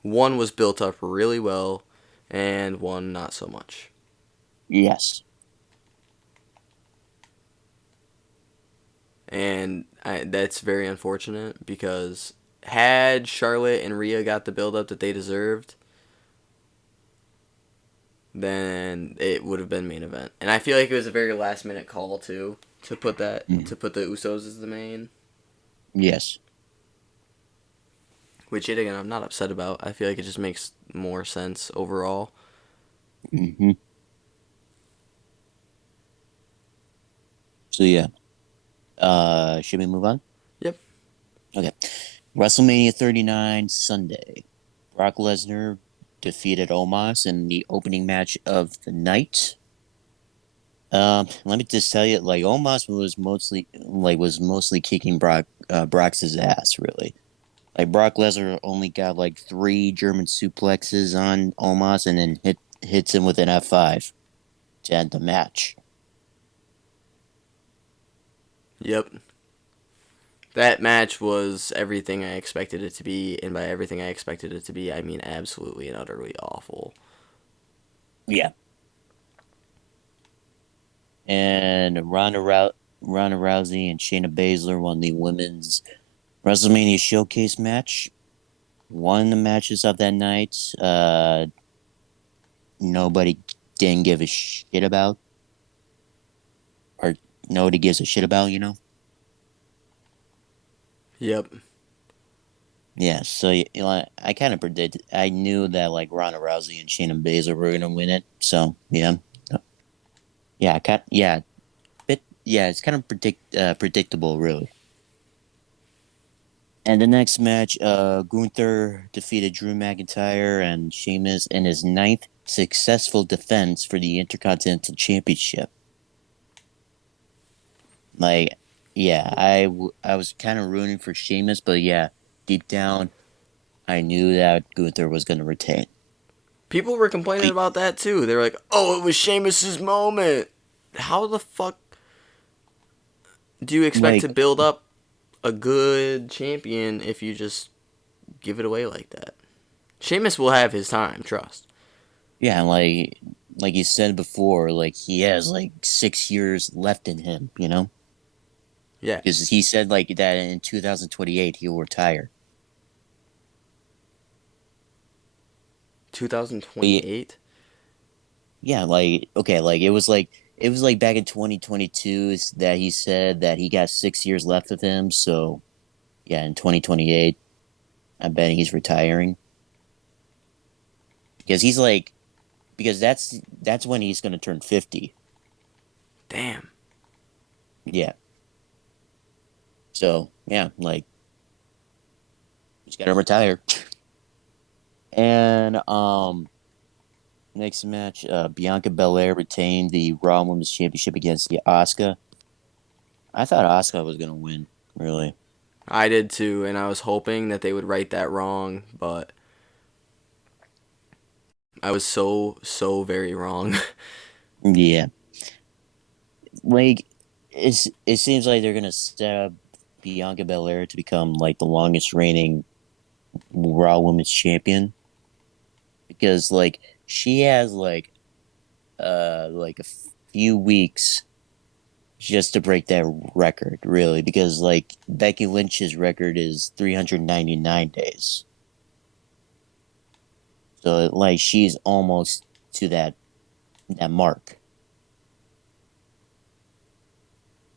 one was built up really well, and one not so much. Yes. And that's very unfortunate because had Charlotte and Rhea got the build up that they deserved, then it would have been main event. And I feel like it was a very last minute call too Hmm. to put the Usos as the main, Yes. which yet again I'm not upset about. I feel like it just makes more sense overall. Hmm. So yeah. Should we move on? Yep. Okay. WrestleMania 39 Sunday. Brock Lesnar defeated Omos in the opening match of the night. Let me just tell you, like Omos was mostly kicking Brock's ass, really. Like Brock Lesnar only got like three German suplexes on Omos and then hits him with an F5 to end the match. Yep. That match was everything I expected it to be, and by everything I expected it to be, I mean absolutely and utterly awful. Yeah. And Ronda Rousey and Shayna Baszler won the women's WrestleMania Showcase match. Won the matches of that night. Nobody didn't give a shit about, or nobody gives a shit about. Yep. Yeah, so I kind of predicted. I knew that like Ronda Rousey and Shayna Baszler were gonna win it. So yeah, yeah, it's kind of predictable, really. And the next match, Gunther defeated Drew McIntyre and Sheamus in his ninth successful defense for the Intercontinental Championship. Like, yeah, I was kind of rooting for Sheamus, but yeah, deep down, I knew that Gunther was gonna retain. People were complaining But, about that too. They were like, "Oh, it was Sheamus's moment." How the fuck do you expect to like, build up a good champion if you just give it away like that? Sheamus will have his time, trust. yeah, like you said before, like he has like 6 years left in him. Yeah. Because he said like that in 2028 he'll retire. But 2028? yeah, like okay, like it was like back in 2022 that he said that he got 6 years left of him. So yeah, in 2028, I bet he's retiring because he's like because that's when he's gonna turn 50. Damn. Yeah. So yeah, like he's gotta retire. And next match, Bianca Belair retained the Raw Women's Championship against the Asuka. I thought Asuka was gonna win, really. I did too, and I was hoping that they would right that wrong, but I was so very wrong. Yeah, like it seems like they're gonna set up Bianca Belair to become like the longest reigning Raw Women's Champion because like she has like a few weeks just to break that record, really, because like Becky Lynch's record is 399 days. So like she's almost to that mark.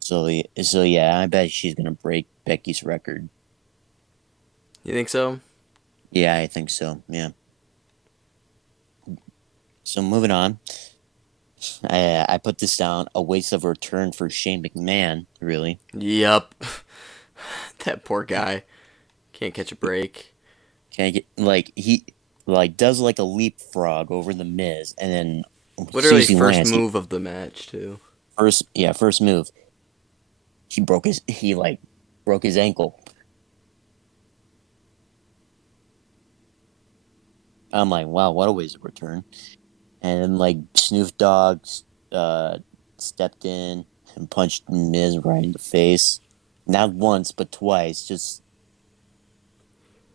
So yeah, I bet she's gonna break Becky's record. You think so? Yeah, I think so. Yeah. So moving on, I put this down a waste of a return for Shane McMahon. Really, Yup. That poor guy can't catch a break. can I get like he like does like a leapfrog over the Miz, and then as soon Literally as he first lands, move of the match too. first move. broke his ankle. I'm like, wow, what a ways of return. And then like Snoop Dogg uh stepped in and punched Miz right in the face. Not once, but twice. Just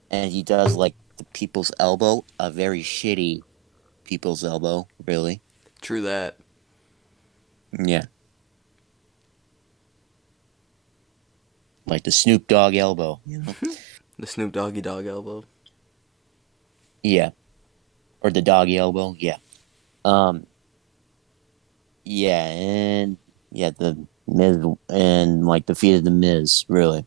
and he does like the people's elbow, a very shitty people's elbow, really. True that. Yeah. Like the Snoop Dogg elbow, you know? The Snoop Doggy Dog elbow. Yeah. Or the doggy elbow, yeah. Um yeah, and yeah, the Miz and like defeated the Miz, really.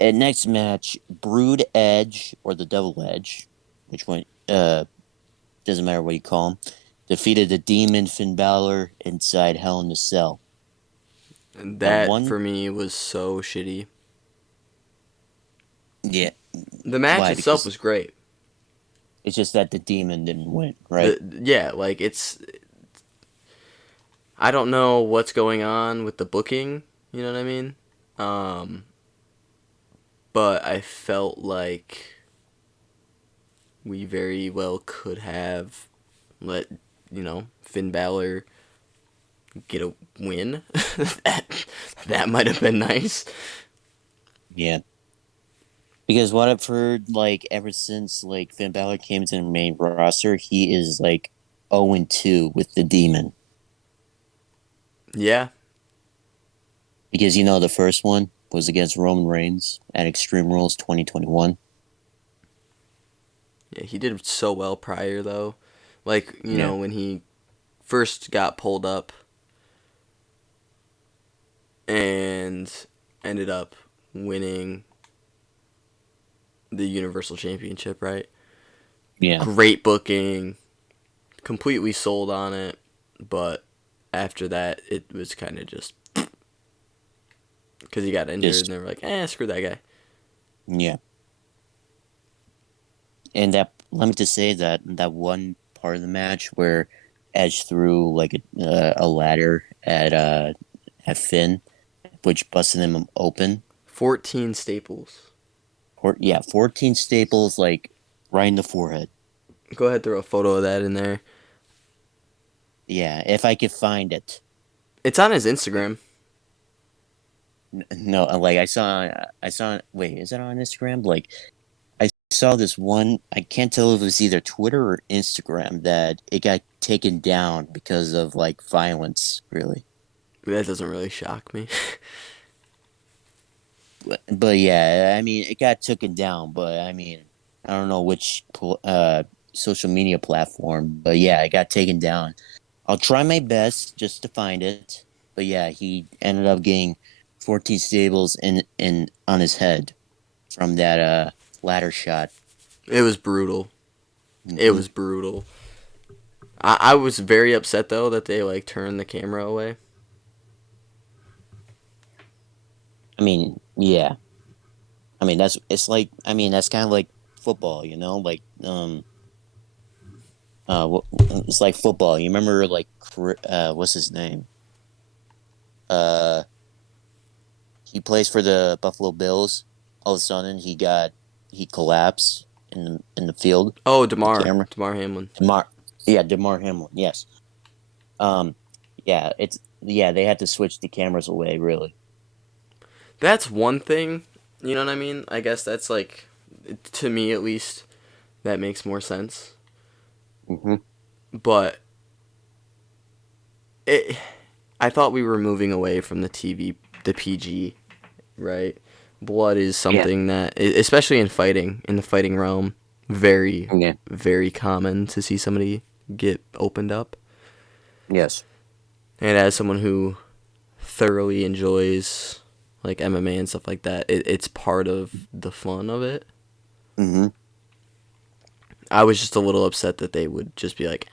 And next match, Brood Edge or the Devil Edge, which one doesn't matter what you call him, defeated the Demon Finn Balor inside Hell in a Cell. And Now that, one, for me, was so shitty. yeah, The match why? itself Because was great. it's just that the Demon didn't win, right? Yeah, like, I don't know what's going on with the booking, you know what I mean? Um, but I felt like we very well could have let, Finn Balor get a win. that might have been nice. Yeah. Because what I've heard, like ever since like Finn Balor came to the main roster, he is like 0-2 with the Demon. Yeah, Because the first one was against Roman Reigns at Extreme Rules 2021. yeah, he did so well prior though. Like, Yeah. when he first got pulled up and ended up winning the Universal Championship, right? Yeah. Great booking, completely sold on it, but after that, it was kind of just because he got injured, and Just they were like, screw that guy. yeah. And that let me just say that one part of the match where Edge threw like a ladder at Finn, which busted him open. 14 staples. Or yeah, 14 staples like right in the forehead. Go ahead, throw a photo of that in there. Yeah, if I could find it. It's on his Instagram. No, like I saw. Wait, is it on Instagram? Like I saw this one. I can't tell if it was either Twitter or Instagram that it got taken down because of like violence. Really. That doesn't really shock me. But yeah, I mean, it got taken down. But I mean, I don't know which social media platform. But yeah, it got taken down. I'll try my best just to find it. But yeah, he ended up getting 14 stables in on his head from that ladder shot. It was brutal. It Hmm. was brutal. I was very upset though that they like turned the camera away. I mean, yeah. I mean, that's kind of like football, like it's like football. You remember like what's his name? Uh, he plays for the Buffalo Bills. All of a sudden, he collapsed in the field. Oh, The camera. Demar Hamlin. Demar, yeah, Demar Hamlin. Yes. Um, yeah. They had to switch the cameras away. Really. That's one thing. You know what I mean? I guess that's like, to me at least, that makes more sense. Hmm. But it, I thought we were moving away from the TV, the PG, right? Blood is Yeah. something that, especially in the fighting realm, very, Yeah. very common to see somebody get opened up. Yes. And as someone who thoroughly enjoys like MMA and stuff like that, it's part of the fun of it. Hmm. I was just a little upset that they would just be like,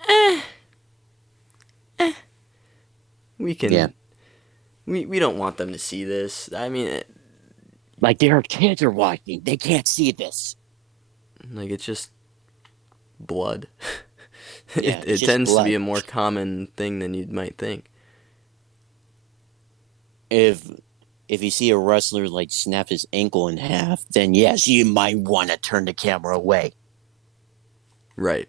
we Yeah. can, we don't want them to see this. I mean, Like their kids are watching. They can't see this. like it's just blood. Yeah, it's It just tends to be blood. a more common thing than you might think. if if you see a wrestler like snap his ankle in half, then yes, you might want to turn the camera away. Right.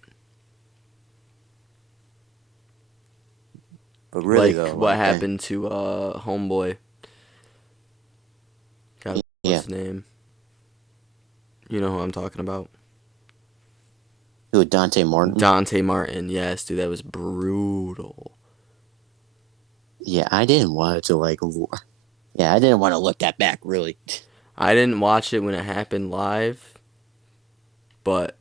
But really Like though, what like happened to Homeboy. God, what's yeah, his name? You know who I'm talking about. who Dante Martin? Dante Martin. Yes, dude, that was brutal. Yeah, I didn't want to like. Yeah, I didn't want to look that back really. I didn't watch it when it happened live, but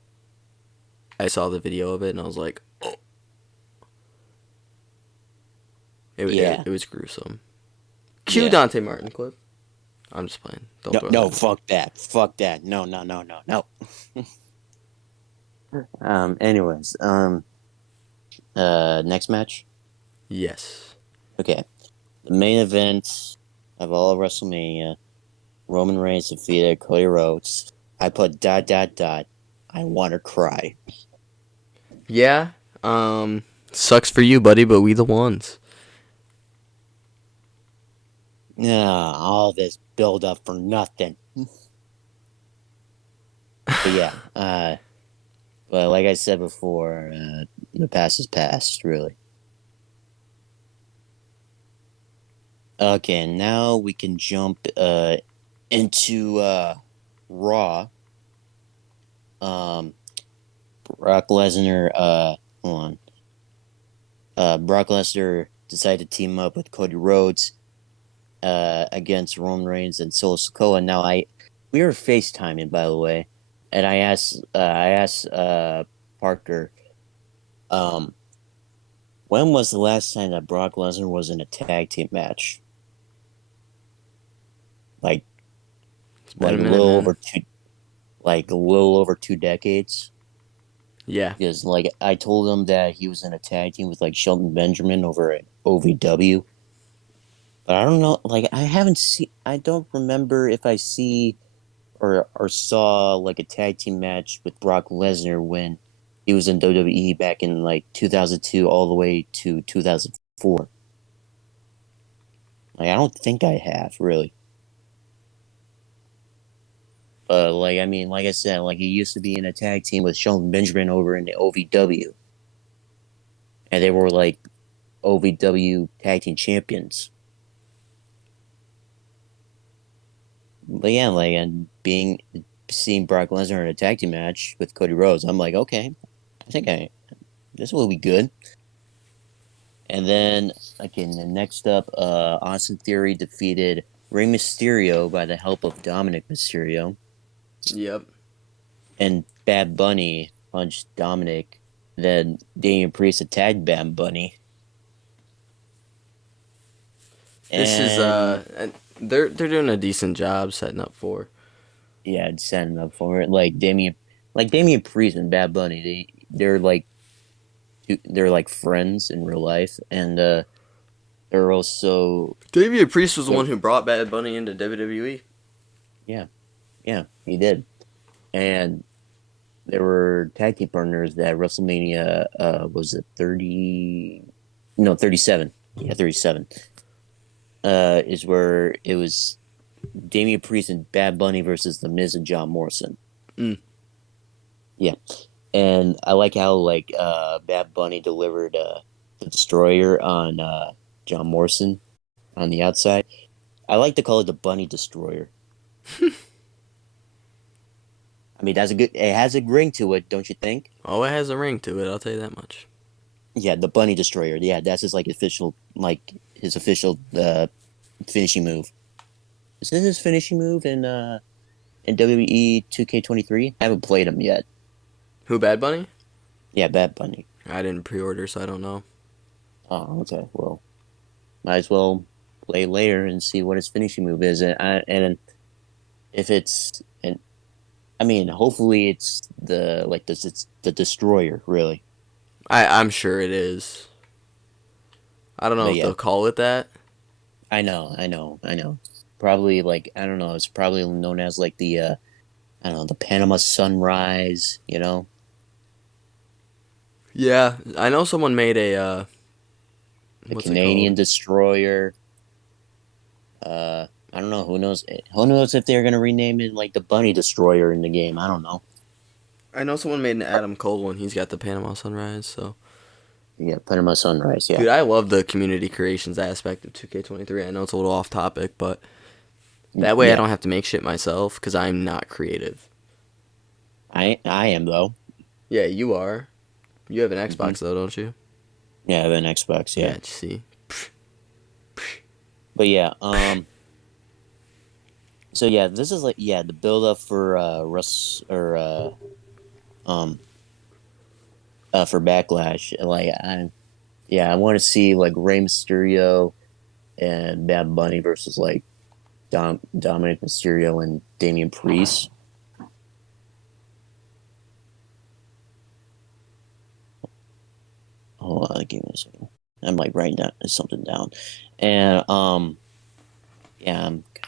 I saw the video of it and I was like, oh, Yeah, it was gruesome. Cue yeah. Dante Martin clip. I'm just playing. Don't No, throw that no, in there. fuck that, fuck that. No, no, no, no, no. Anyways, next match. Yes. Okay, the main event of all of WrestleMania. Roman Reigns defeated Cody Rhodes. I put dot dot dot. I want to cry. Yeah. Sucks for you, buddy, but we the ones. All this build up for nothing. But yeah, but like I said before, the past is past, really. Okay, now we can jump into Raw. Um, Brock Lesnar. Hold on. Brock Lesnar decided to team up with Cody Rhodes against Roman Reigns and Solo Sikoa. Now we were FaceTiming, by the way, and I asked Parker, um, when was the last time that Brock Lesnar was in a tag team match? Like It's been a minute, man. a little over 2 decades. Yeah. Because like I told him that he was in a tag team with like Shelton Benjamin over at OVW. But I don't know, like I don't remember if I see or saw like a tag team match with Brock Lesnar when he was in WWE back in like 2002 all the way to 2004. Like I don't think I have really. Like I mean, like I said, like he used to be in a tag team with Shelton Benjamin over in the OVW, and they were like OVW tag team champions. But yeah, like and being seeing Brock Lesnar in a tag team match with Cody Rhodes, I'm like, okay, I think I this will be good. And then, again, next up, Austin Theory defeated Rey Mysterio by the help of Dominic Mysterio, Yep. and Bad Bunny punched Dominic. Then Damian Priest attacked Bad Bunny, This is and they're doing a decent job setting up for. yeah, setting up for it. Like Damian Priest and Bad Bunny, they're like friends in real life, and they're also Damian Priest was the they're, one who brought Bad Bunny into WWE. yeah, yeah, he did, and there were tag team partners that WrestleMania was it 30, no, 37, yeah, 37, is where it was Damian Priest and Bad Bunny versus The Miz and John Morrison. Mm. Yeah, and I like how like Bad Bunny delivered the Destroyer on John Morrison on the outside. I like to call it the Bunny Destroyer. I mean, it has a ring to it, don't you think? Oh, it has a ring to it. I'll tell you that much. Yeah, the Bunny Destroyer. Yeah, that's his official finishing move. Is this his finishing move in WWE 2K23? I haven't played him yet. Who, Bad Bunny? Yeah, Bad Bunny. I didn't pre-order, so I don't know. Oh, okay. Well, might as well play later and see what his finishing move is, and if it's and I mean, hopefully it's the Destroyer, really. I'm sure it is. I don't know But if yeah, they'll call it that. I know. Probably like I don't know. It's probably known as like the I don't know, the Panama Sunrise. Yeah, I know someone made a The what's it Canadian called? Destroyer. I don't know. Who knows? Who knows if they're gonna rename it like the Bunny Destroyer in the game? I don't know. I know someone made an Adam Cole one. He's got the Panama Sunrise. So, Yeah, Panama Sunrise. Yeah, dude, I love the community creations aspect of 2K23. I know it's a little off topic, but that way I yeah. don't have to make shit myself because I'm not creative. I am though. Yeah, you are. You have an Hmm. Xbox though, don't you? Yeah, I have an Xbox. Yeah, Yeah, did you see? but yeah. So yeah, this is like the build up for Russ or um for Backlash. Like I want to see like Rey Mysterio and Bad Bunny versus like Dominic Mysterio and Damian Priest. Hold on, give me a second. I'm like writing down something down, and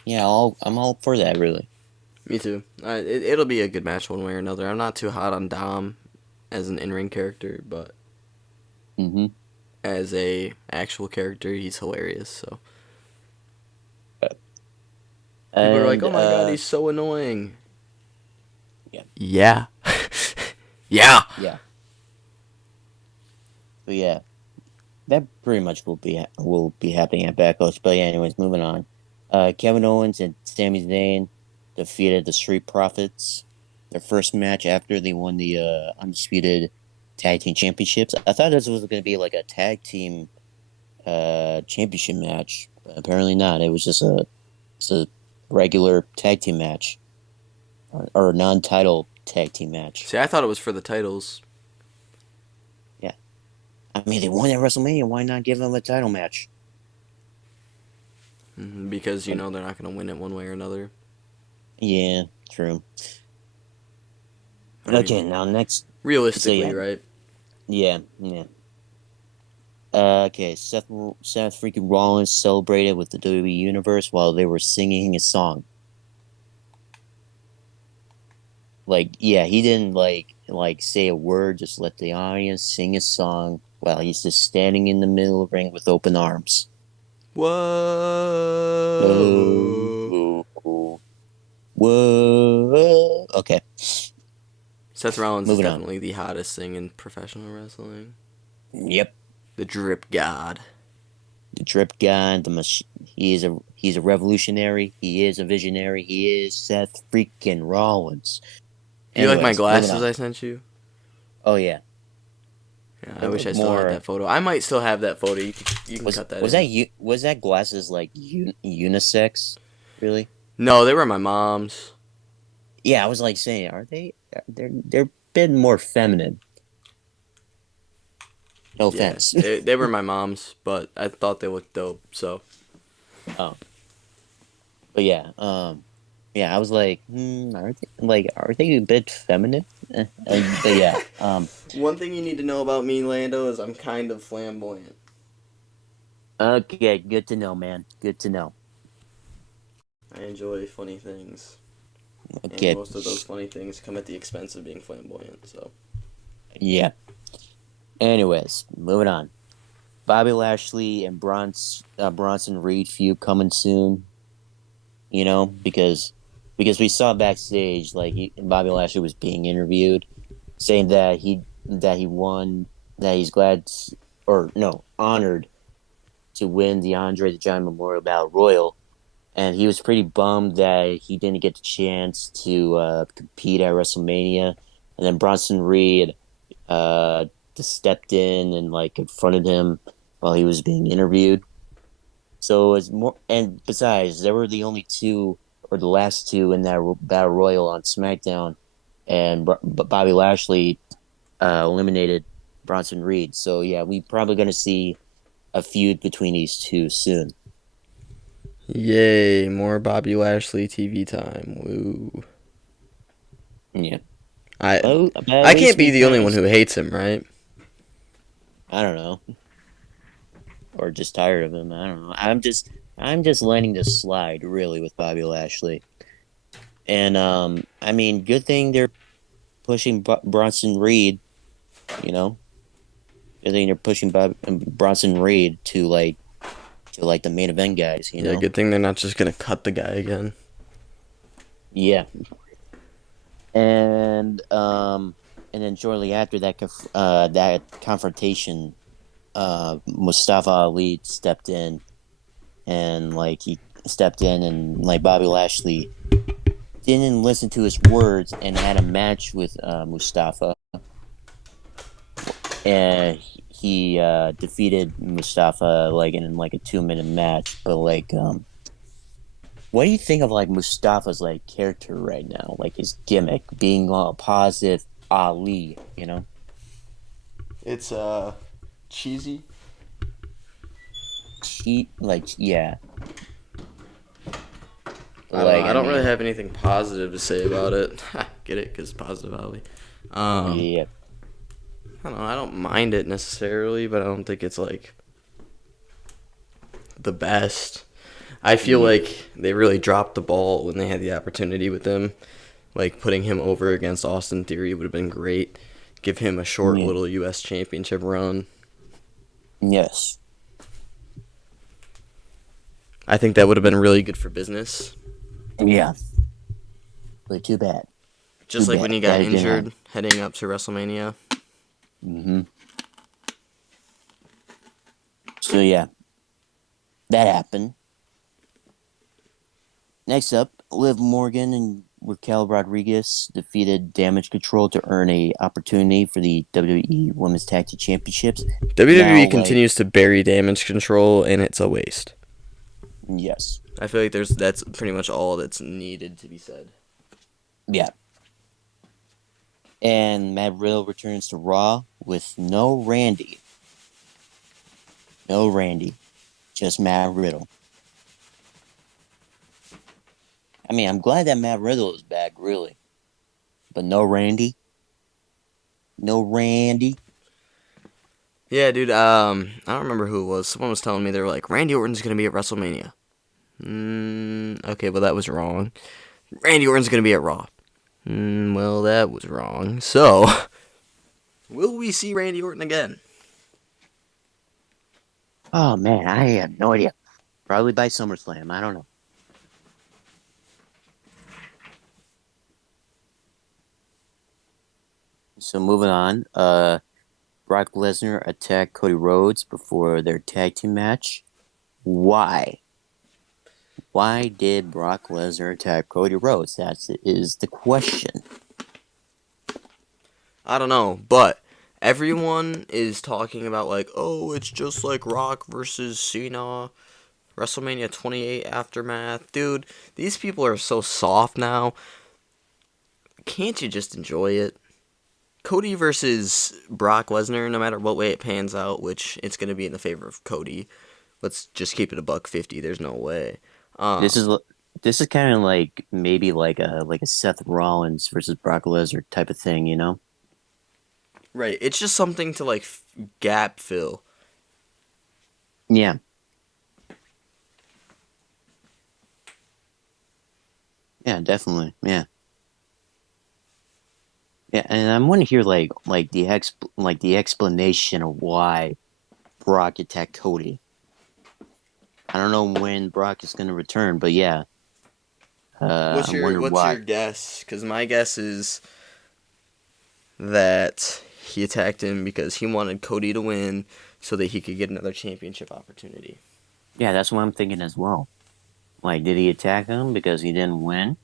yeah, I'm all for that really. Me too. It'll be a good match one way or another. I'm not too hot on Dom as an in-ring character, but Hmm. as a actual character, he's hilarious. So people are like, And "Oh my god, he's so annoying." yeah, Yeah. Yeah. yeah, but yeah, that pretty much will be happening at Backlash. But yeah, anyways, moving on. Kevin Owens and Sami Zayn defeated the Street Profits. Their first match after they won the undisputed tag team championships. I thought this was going to be like a tag team championship match, but apparently not. It was just a regular tag team match or non-title tag team match. See, I thought it was for the titles. Yeah, I mean they won at WrestleMania. Why not give them a title match? Because you But know they're not going to win it one way or another. yeah, true. I Okay, mean, now next. So realistically, yeah, right? yeah. Okay, Seth freaking Rollins celebrated with the WWE Universe while they were singing his song. Like, yeah, he didn't like say a word, just let the audience sing his song while he's just standing in the middle of the ring with open arms. Whoa. Whoa, whoa. Okay, Seth Rollins is moving on. definitely the hottest thing in professional wrestling. Yep, The drip god. the drip guy, the mach- he's a revolutionary. He is a visionary. He is Seth freaking Rollins. Do you like my Anyways, moving glasses on. I sent you? Oh yeah, Yeah, I they wish look I still had more. that photo. I might still have that photo. You can cut that in. Was that glasses like unisex? Really? No, they were my mom's. Yeah, I was like saying, are they? They're a bit more feminine. No Yeah, offense. they were my mom's, but I thought they looked dope. So Oh, but yeah, yeah, I was like, are they a bit feminine? But yeah, one thing you need to know about me, Lando, is I'm kind of flamboyant. okay, good to know, man. Good to know. I enjoy funny things, and Okay, most of those funny things come at the expense of being flamboyant. So yeah. Anyways, moving on. Bobby Lashley and Bronson Reed feud coming soon. You know, because we saw backstage like Bobby Lashley was being interviewed, saying that he won, that he's glad or no honored to win the Andre the Giant Memorial Battle Royal, and he was pretty bummed that he didn't get the chance to compete at WrestleMania, and then Bronson Reed uh, just stepped in and like confronted him while he was being interviewed. So it's more, and besides, they were the only two or the last two in that battle royal on SmackDown, and Bobby Lashley eliminated Bronson Reed. So yeah, we probably going to see a feud between these two soon. yay, more Bobby Lashley TV time. Woo. Yeah, I but at I can't least be we the only finally, one who hates him, right? I don't know, or just tired of him. I don't know. I'm just letting this slide really with Bobby Lashley. And I mean, good thing they're pushing Bronson Reed. You know, I think they're pushing Bronson Reed to to like the main event guys, you Yeah, know? good thing they're not just gonna cut the guy again. Yeah. And and then shortly after that confrontation, Mustafa Ali stepped in and like he stepped in and like Bobby Lashley didn't listen to his words and had a match with Mustafa, and he defeated Mustafa like in like a 2 minute match. But like, what do you think of like Mustafa's like character right now? Like his gimmick being all positive Ali, you know? It's cheesy. Cheat, like yeah, I don't know. like I I don't really mean, have anything positive to say about it. Get it? Because positive Ali. Um, yeah, I don't know. I don't mind it necessarily, but I don't think it's like the best. I feel yeah, like they really dropped the ball when they had the opportunity with him. Like putting him over against Austin Theory would have been great. Give him a short yeah, little U.S. championship run. yes, I think that would have been really good for business. yeah. But too Just like when bad he got that it didn't happen. injured heading up to WrestleMania. Hmm. So yeah, that happened. Next up, Liv Morgan and Raquel Rodriguez defeated Damage Control to earn a opportunity for the WWE Women's Tag Team Championships. Now, WWE like, continues to bury Damage Control, and it's a waste. yes, I feel like that's pretty much all that's needed to be said. yeah. And Matt Riddle returns to Raw with no Randy. No Randy. Just Matt Riddle. I mean, I'm glad that Matt Riddle is back, really. But no Randy. No Randy. Yeah, dude. I don't remember who it was. Someone was telling me they were like, Randy Orton's gonna be at WrestleMania. Okay, well that was wrong. Randy Orton's gonna be at Raw. Well that was wrong. So, will we see Randy Orton again? Oh, man, I have no idea. Probably by SummerSlam. I don't know. So moving on. Brock Lesnar attacked Cody Rhodes before their tag team match. Why? Why did Brock Lesnar attack Cody Rhodes? That is the question. I don't know, but everyone is talking about like, oh, it's just like Rock versus Cena, WrestleMania 28 aftermath. Dude, these people are so soft now. Can't you just enjoy it? Cody versus Brock Lesnar, no matter what way it pans out, which it's going to be in the favor of Cody. Let's just keep it a buck 50. There's no way. This Um, is this is kind of like maybe like a Seth Rollins versus Brock Lesnar type of thing, you know? right. It's just something to like gap fill. Yeah, yeah, definitely, yeah, yeah. And I want to hear like the explanation of why Brock attacked Cody. I don't know when Brock is going to return, but yeah, I wonder What's your why. guess? Because my guess is that he attacked him because he wanted Cody to win so that he could get another championship opportunity. Yeah, that's what I'm thinking as well. Like, did he attack him because he didn't win?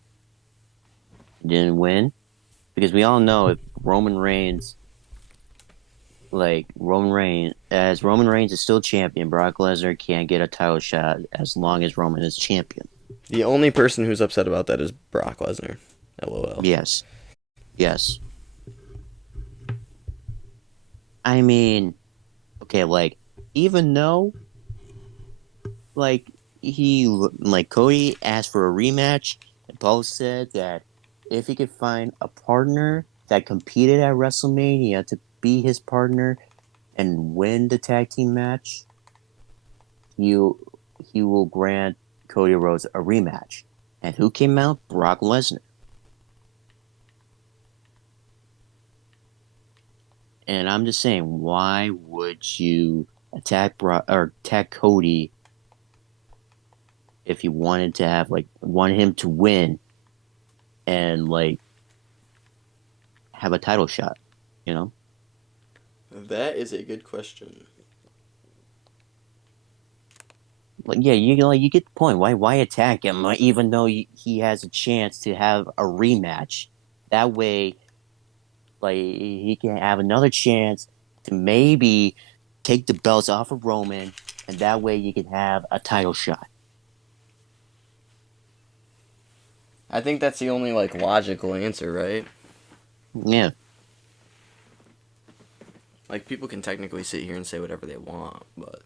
He didn't win because we all know if Roman Reigns, as Roman Reigns is still champion, Brock Lesnar can't get a title shot as long as Roman is champion. The only person who's upset about that is Brock Lesnar. LOL. Yes, yes. I mean, okay, like even though like Cody asked for a rematch, and Paul said that if he could find a partner that competed at WrestleMania to be his partner and win the tag team match, he he will grant Cody Rhodes a rematch. And who came out? Brock Lesnar. And I'm just saying, why would you attack Brock or attack Cody if you wanted to have like want him to win and like have a title shot, you know? That is a good question. Like yeah, you get the point. Why attack him even though he has a chance to have a rematch? That way, like he can have another chance to maybe take the belts off of Roman, and that way you can have a title shot. I think that's the only like logical answer, right? Yeah, Like people can technically sit here and say whatever they want, but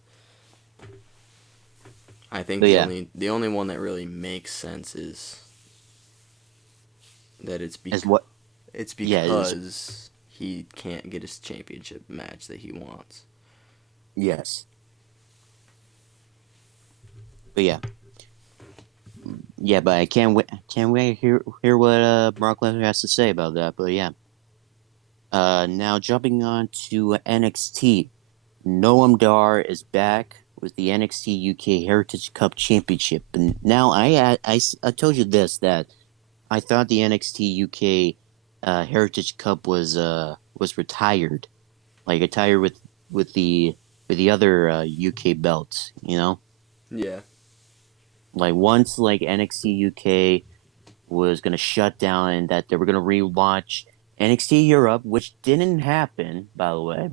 I think but the yeah, only one that really makes sense is that as what? it's Yeah, is because he can't get his championship match that he wants. yes, but yeah, yeah, but I can't wait to hear what Brock Lesnar has to say about that. But yeah, now jumping on to NXT. Noam Dar is back with the NXT UK Heritage Cup Championship. And now I told you this that I thought the NXT UK Heritage Cup was retired, like retired with the other UK belts. You know, Yeah. like once like NXT UK was gonna shut down and that they were gonna rewatch NXT Europe, which didn't happen, by the way.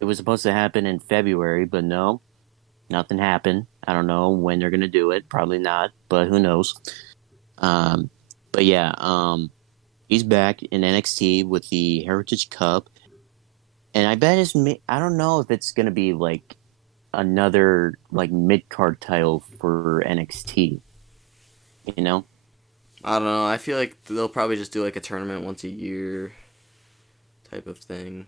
It was supposed to happen in February, but no, nothing happened. I don't know when they're gonna do it. Probably not, but who knows? Um, but yeah, he's back in NXT with the Heritage Cup, and I bet I don't know if it's gonna be like another like mid card title for NXT. You know? I don't know. I feel like they'll probably just do like a tournament once a year type of thing.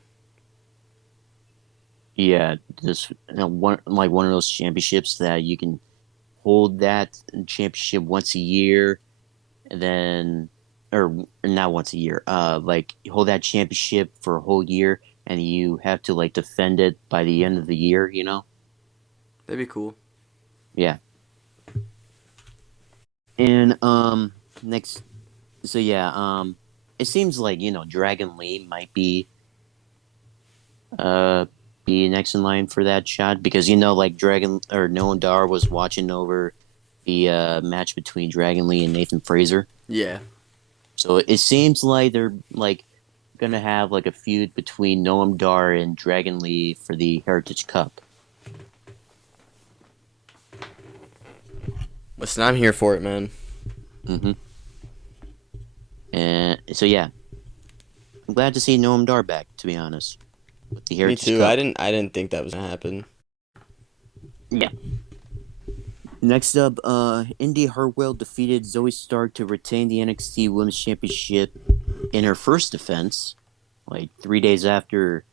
Yeah, just one like one of those championships that you can hold that championship once a year, and then or not once a year. Like you hold that championship for a whole year, and you have to like defend it by the end of the year. You know? That'd be cool. Yeah. And next, so yeah, it seems like Dragon Lee might uh be next in line for that shot because like Dragon or Noam Dar was watching over the match between Dragon Lee and Nathan Fraser. Yeah. So it seems like they're like gonna have like a feud between Noam Dar and Dragon Lee for the Heritage Cup. Listen, I'm here for it, man. hmm And so yeah, I'm glad to see Noam Dar back. To be honest, with the Me Heritage too. Cup. I didn't think that was gonna happen. Yeah. Next up, Indy Hartwell defeated Zoe Stark to retain the NXT Women's Championship in her first defense, like 3 days after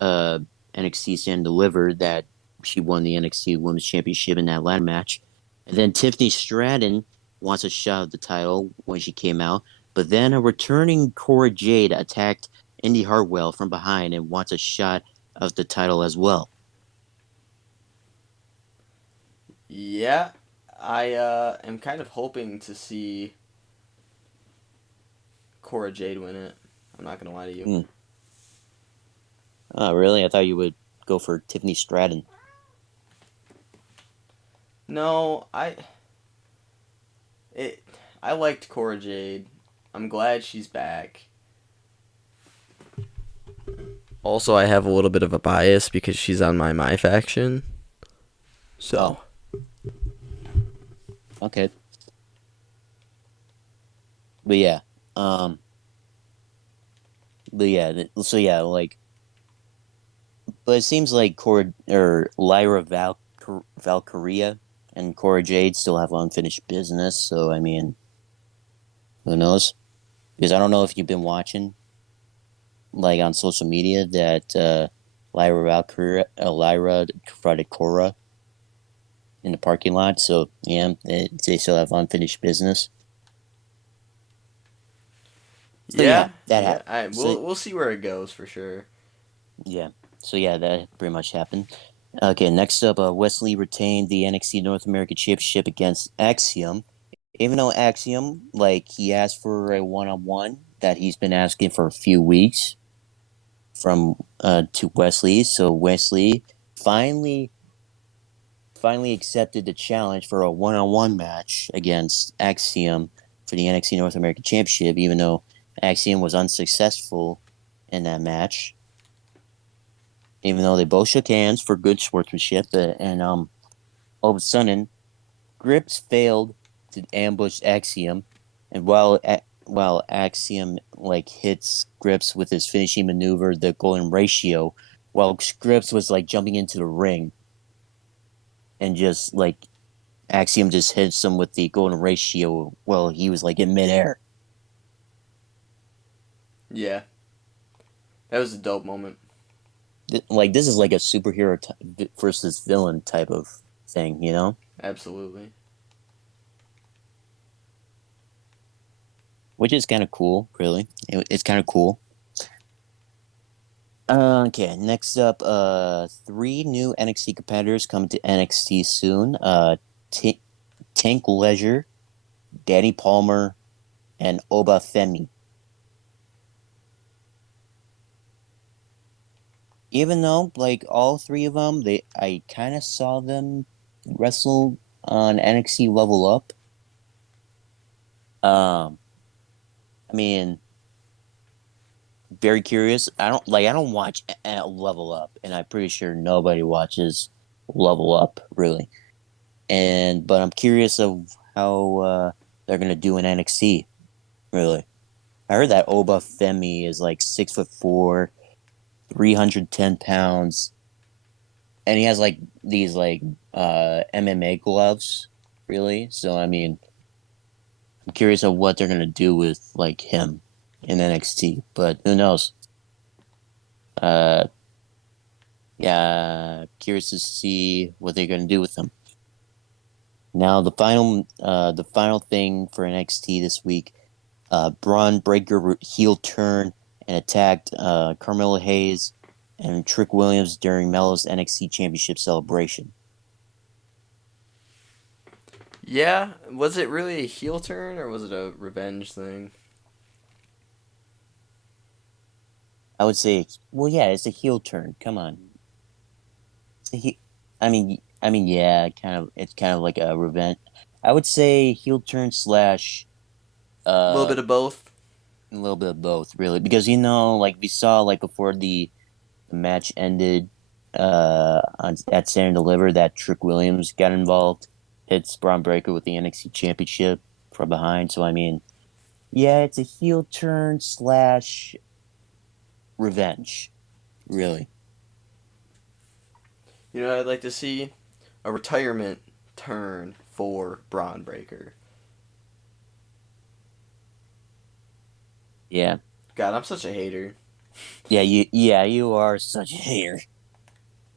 uh, NXT Stand Deliver that she won the NXT Women's Championship in that ladder match. And then Tiffany Stratton wants a shot at the title when she came out, but then a returning Cora Jade attacked Indy Hartwell from behind and wants a shot of the title as well. Yeah, I am kind of hoping to see Cora Jade win it. I'm not gonna lie to you. Hmm. Oh, really? I thought you would go for Tiffany Stratton. No, it I liked Cora Jade. I'm glad she's back. Also, I have a little bit of a bias because she's on my faction. So, Oh, okay. But yeah, um, but yeah, so yeah, like, but it seems like Cora or Valkyria and Cora Jade still have unfinished business. So I mean, who knows? Because I don't know if you've been watching like on social media that Lyra confronted Cora in the parking lot. So yeah, they still have unfinished business. So yeah, yeah, that yeah. happened. So We'll see where it goes for sure. yeah, so yeah, that pretty much happened. Okay, next up, Wesley retained the NXT North American Championship against Axiom. Even though Axiom, he asked for a one-on-one that he's been asking for a few weeks from to Wesley, so Wesley finally finally accepted the challenge for a one-on-one match against Axiom for the NXT North American Championship, even though Axiom was unsuccessful in that match. Even though they both shook hands for good sportsmanship, and all of a sudden, Grips failed to ambush Axiom, and while Axiom hits Grips with his finishing maneuver, the Golden Ratio, while Grips was jumping into the ring and just Axiom just hits him with the Golden Ratio while he was in midair. Yeah, that was a dope moment. This is like a superhero versus villain type of thing, you know, Absolutely. which is kind of cool. Really, it's kind of cool. Okay, next up, three new NXT competitors coming to NXT soon. T- Tank Leisure, Danny Palmer, and Oba Femi. Even though all three of them, I kind of saw them wrestle on NXT Level Up. Um, I mean, very curious. I don't watch Level Up, and I'm pretty sure nobody watches Level Up really. But I'm curious of how they're gonna do in NXT. Really, I heard that Oba Femi is 6'4", 310 pounds, and he has these MMA gloves. Really, so I mean, I'm curious of what they're gonna do with him in NXT. But who knows? Uh, yeah, curious to see what they're gonna do with him. Now the final thing for NXT this week. Braun Breaker heel turn and attacked Carmelo Hayes and Trick Williams during Melo's NXT Championship celebration. Yeah, was it really a heel turn or was it a revenge thing? I would say, well, yeah, it's a heel turn. Come on, it's a he- yeah, it's kind of like a revenge. I would say heel turn slash A little uh bit of both. a little bit of both, really, because we saw before the match ended at Stand Deliver that Trick Williams got involved, hits Braun Breaker with the NXT Championship from behind. So I mean, yeah, it's a heel turn slash revenge, really. You know, I'd like to see a retirement turn for Braun Breaker. Yeah, God, I'm such a hater. you are such a hater.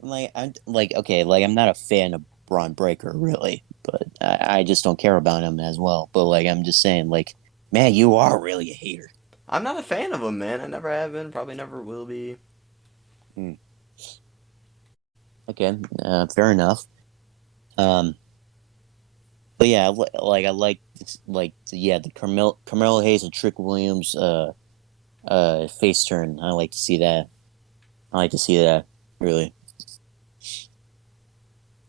I'm okay, I'm not a fan of Braun Breaker really, but I just don't care about him as well. But I'm just saying, man, you are really a hater. I'm not a fan of him, man. I never have been. Probably never will be. Hmm. Okay, fair enough. Um, But yeah, I like yeah, the Carmelo Hayes and Trick Williams face turn. I like to see that. I like to see that really.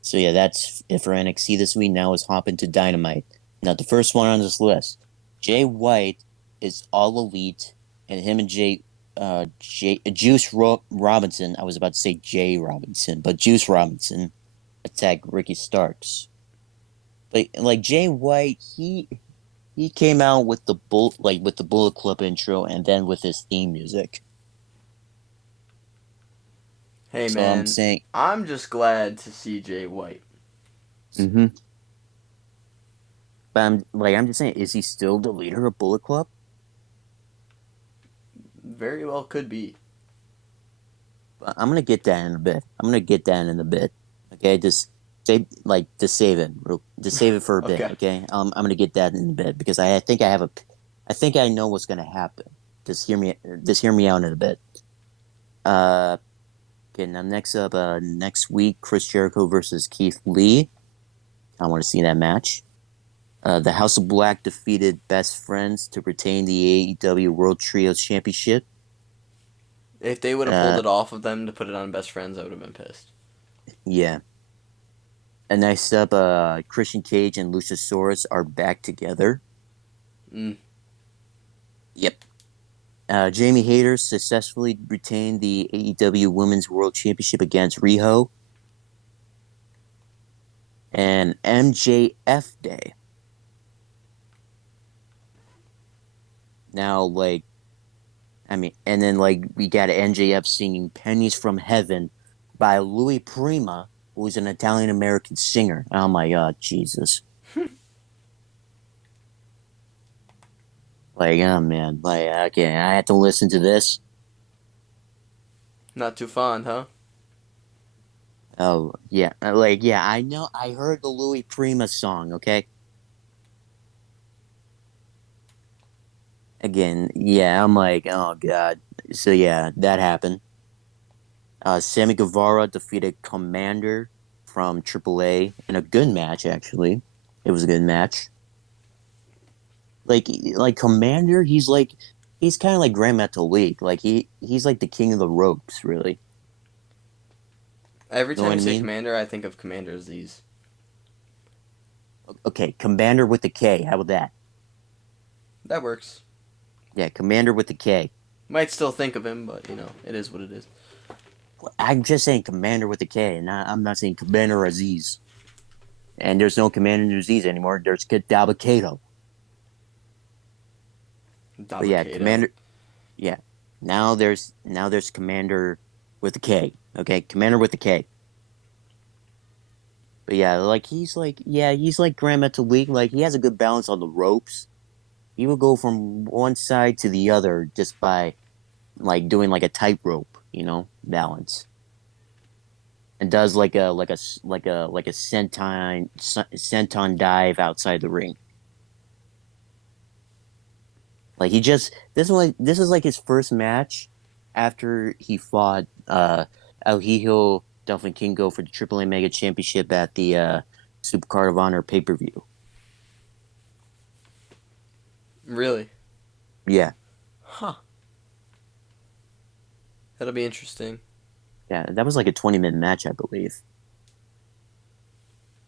So yeah, that's it for NXT this week. Now let's hop into Dynamite. Now the first one on this list, Jay White is all elite, and him and Robinson. I was about to say Jay Robinson, but Juice Robinson attack Ricky Starks. But Jay White, he came out with with the Bullet Club intro and then with his theme music. Hey, So I'm man. saying, I'm just glad to see Jay White. mm-hmm. But I'm just saying, is he still the leader of Bullet Club? Very well could be. I'm gonna get that in a bit. I'm gonna get that in a bit. Okay, just save it, just save it for a bit. Okay. Okay, I'm gonna get that in a bit because I think I think I know what's gonna happen. Just hear me out in a bit. Uh, Okay, now next up, next week, Chris Jericho versus Keith Lee. I want to see that match. The House of Black defeated Best Friends to retain the AEW World Trios Championship. If they would have pulled Uh, it off of them to put it on Best Friends, I would have been pissed. yeah. And next up, Christian Cage and Luchasaurus are back together. Mm. Yep. Jamie Hayter successfully retained the AEW Women's World Championship against Riho. And MJF Day. Now, like, I mean, and then, like, we got MJF singing Pennies from Heaven by Louis Prima, who's an Italian American singer. Oh my God, Jesus. Like, oh man. Like, okay, I had to listen to this. Not too fond, huh? Oh, yeah. Like, yeah, I know. I heard the Louis Prima song, okay? Again, yeah, I'm like, oh God. So, yeah, that happened. Sammy Guevara defeated Commander from AAA in a good match, actually. It was a good match. Like Commander, he's kind of like Grand Metal League. Like he's like the king of the ropes, really. Every Know time what you I say mean? Commander, I think of Commander Z's. Okay, Commander with the K. How about that? That works. Yeah, Commander with the K. Might still think of him, but it is what it is. I'm just saying Commander with the K, and I'm not saying Commander Aziz. And there's no Commander Aziz anymore. There's Kadaba Kato. But yeah, Dabakato. Commander. Yeah, now there's Commander with the K. Okay, Commander with the K. But yeah, he's like Grand Metal League. Like he has a good balance on the ropes. He will go from one side to the other just by like doing like a tightrope, balance, and does like a senton dive outside the ring. Like he just this is like his first match after he fought El Hijo Delfin Kingo for the AAA Mega Championship at the Super Card of Honor pay-per-view. Really? Yeah, Huh. That'll be interesting. yeah, that was like a 20-minute match, I believe.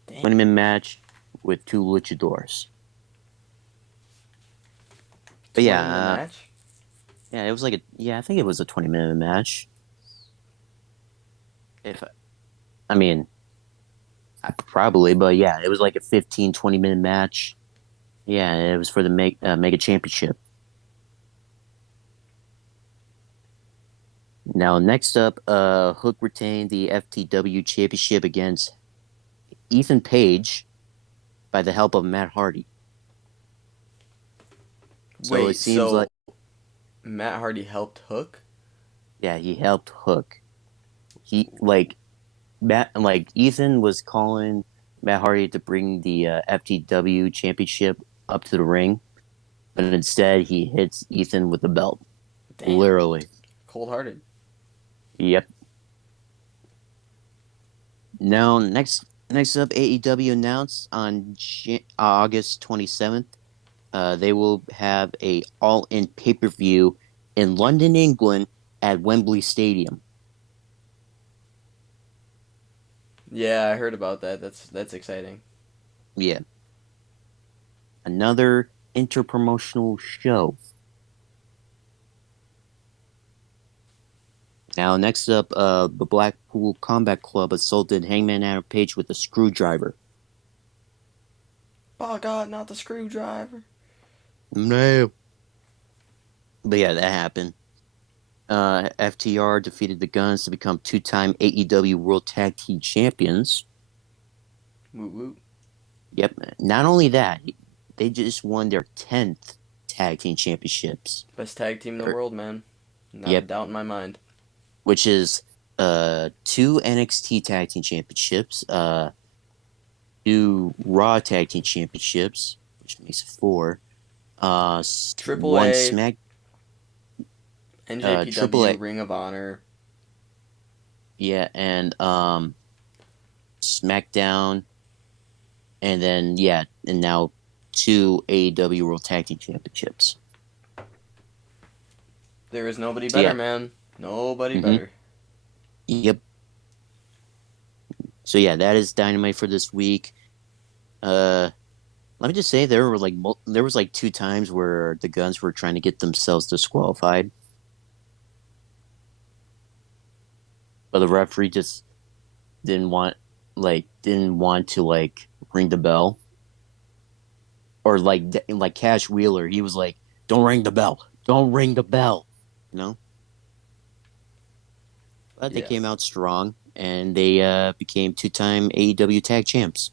Dang. 20-minute match with two luchadors. But 20-minute yeah, match? yeah, it was like I think it was a 20-minute match. If I mean, probably, but yeah, it was like a 15-20 minute match. Yeah, it was for the Mega Championship. Now, next up, Hook retained the FTW Championship against Ethan Page by the help of Matt Hardy. So it Wait, seems like, so Matt Hardy helped Hook? yeah, he helped Hook. He like Ethan was calling Matt Hardy to bring the FTW Championship up to the ring, but instead he hits Ethan with the belt. Damn. Literally. Cold hearted. Yep. Now, next up, AEW announced on August 27th, they will have a all-in pay-per-view in London, England, at Wembley Stadium. Yeah, I heard about that. That's exciting. Yeah, another interpromotional show. Now, next up, the Blackpool Combat Club assaulted Hangman Adam Page with a screwdriver. Oh God, not the screwdriver. No. But yeah, that happened. FTR defeated the Guns to become two-time AEW World Tag Team Champions. Woot woot. Yep. Not only that, they just won their 10th tag team championships. Best tag team in the Or- world, man. Not a Yep. doubt in my mind. Which is two NXT tag team championships, two Raw tag team championships, which makes it four. Triple One A, Smack NJPW, Triple A. Ring of Honor. yeah, and SmackDown, and then yeah, and now two AEW World Tag Team Championships. There is nobody So better, yeah, man. Nobody mm-hmm, better. yep. So yeah, that is Dynamite for this week. Uh, Let me just say there was like two times where the Guns were trying to get themselves disqualified, but the referee just didn't want to like ring the bell, or like Cash Wheeler, he was like, "Don't ring the bell, don't ring the bell," you know. But they Yeah. came out strong and they became two-time AEW Tag Champs.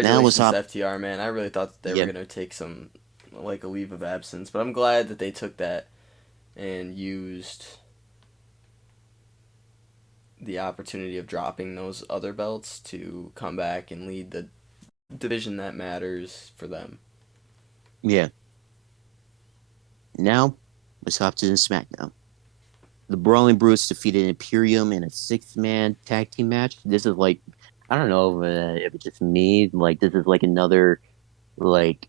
Now was Congratulations to hop, FTR, man. I really thought that they were yeah, gonna take some like a leave of absence, but I'm glad that they took that and used the opportunity of dropping those other belts to come back and lead the division that matters for them. yeah. Now let's hop to the SmackDown. The Brawling Brutes defeated Imperium in a six-man tag team match. This is like, I don't know if it's just me. Like, this is like like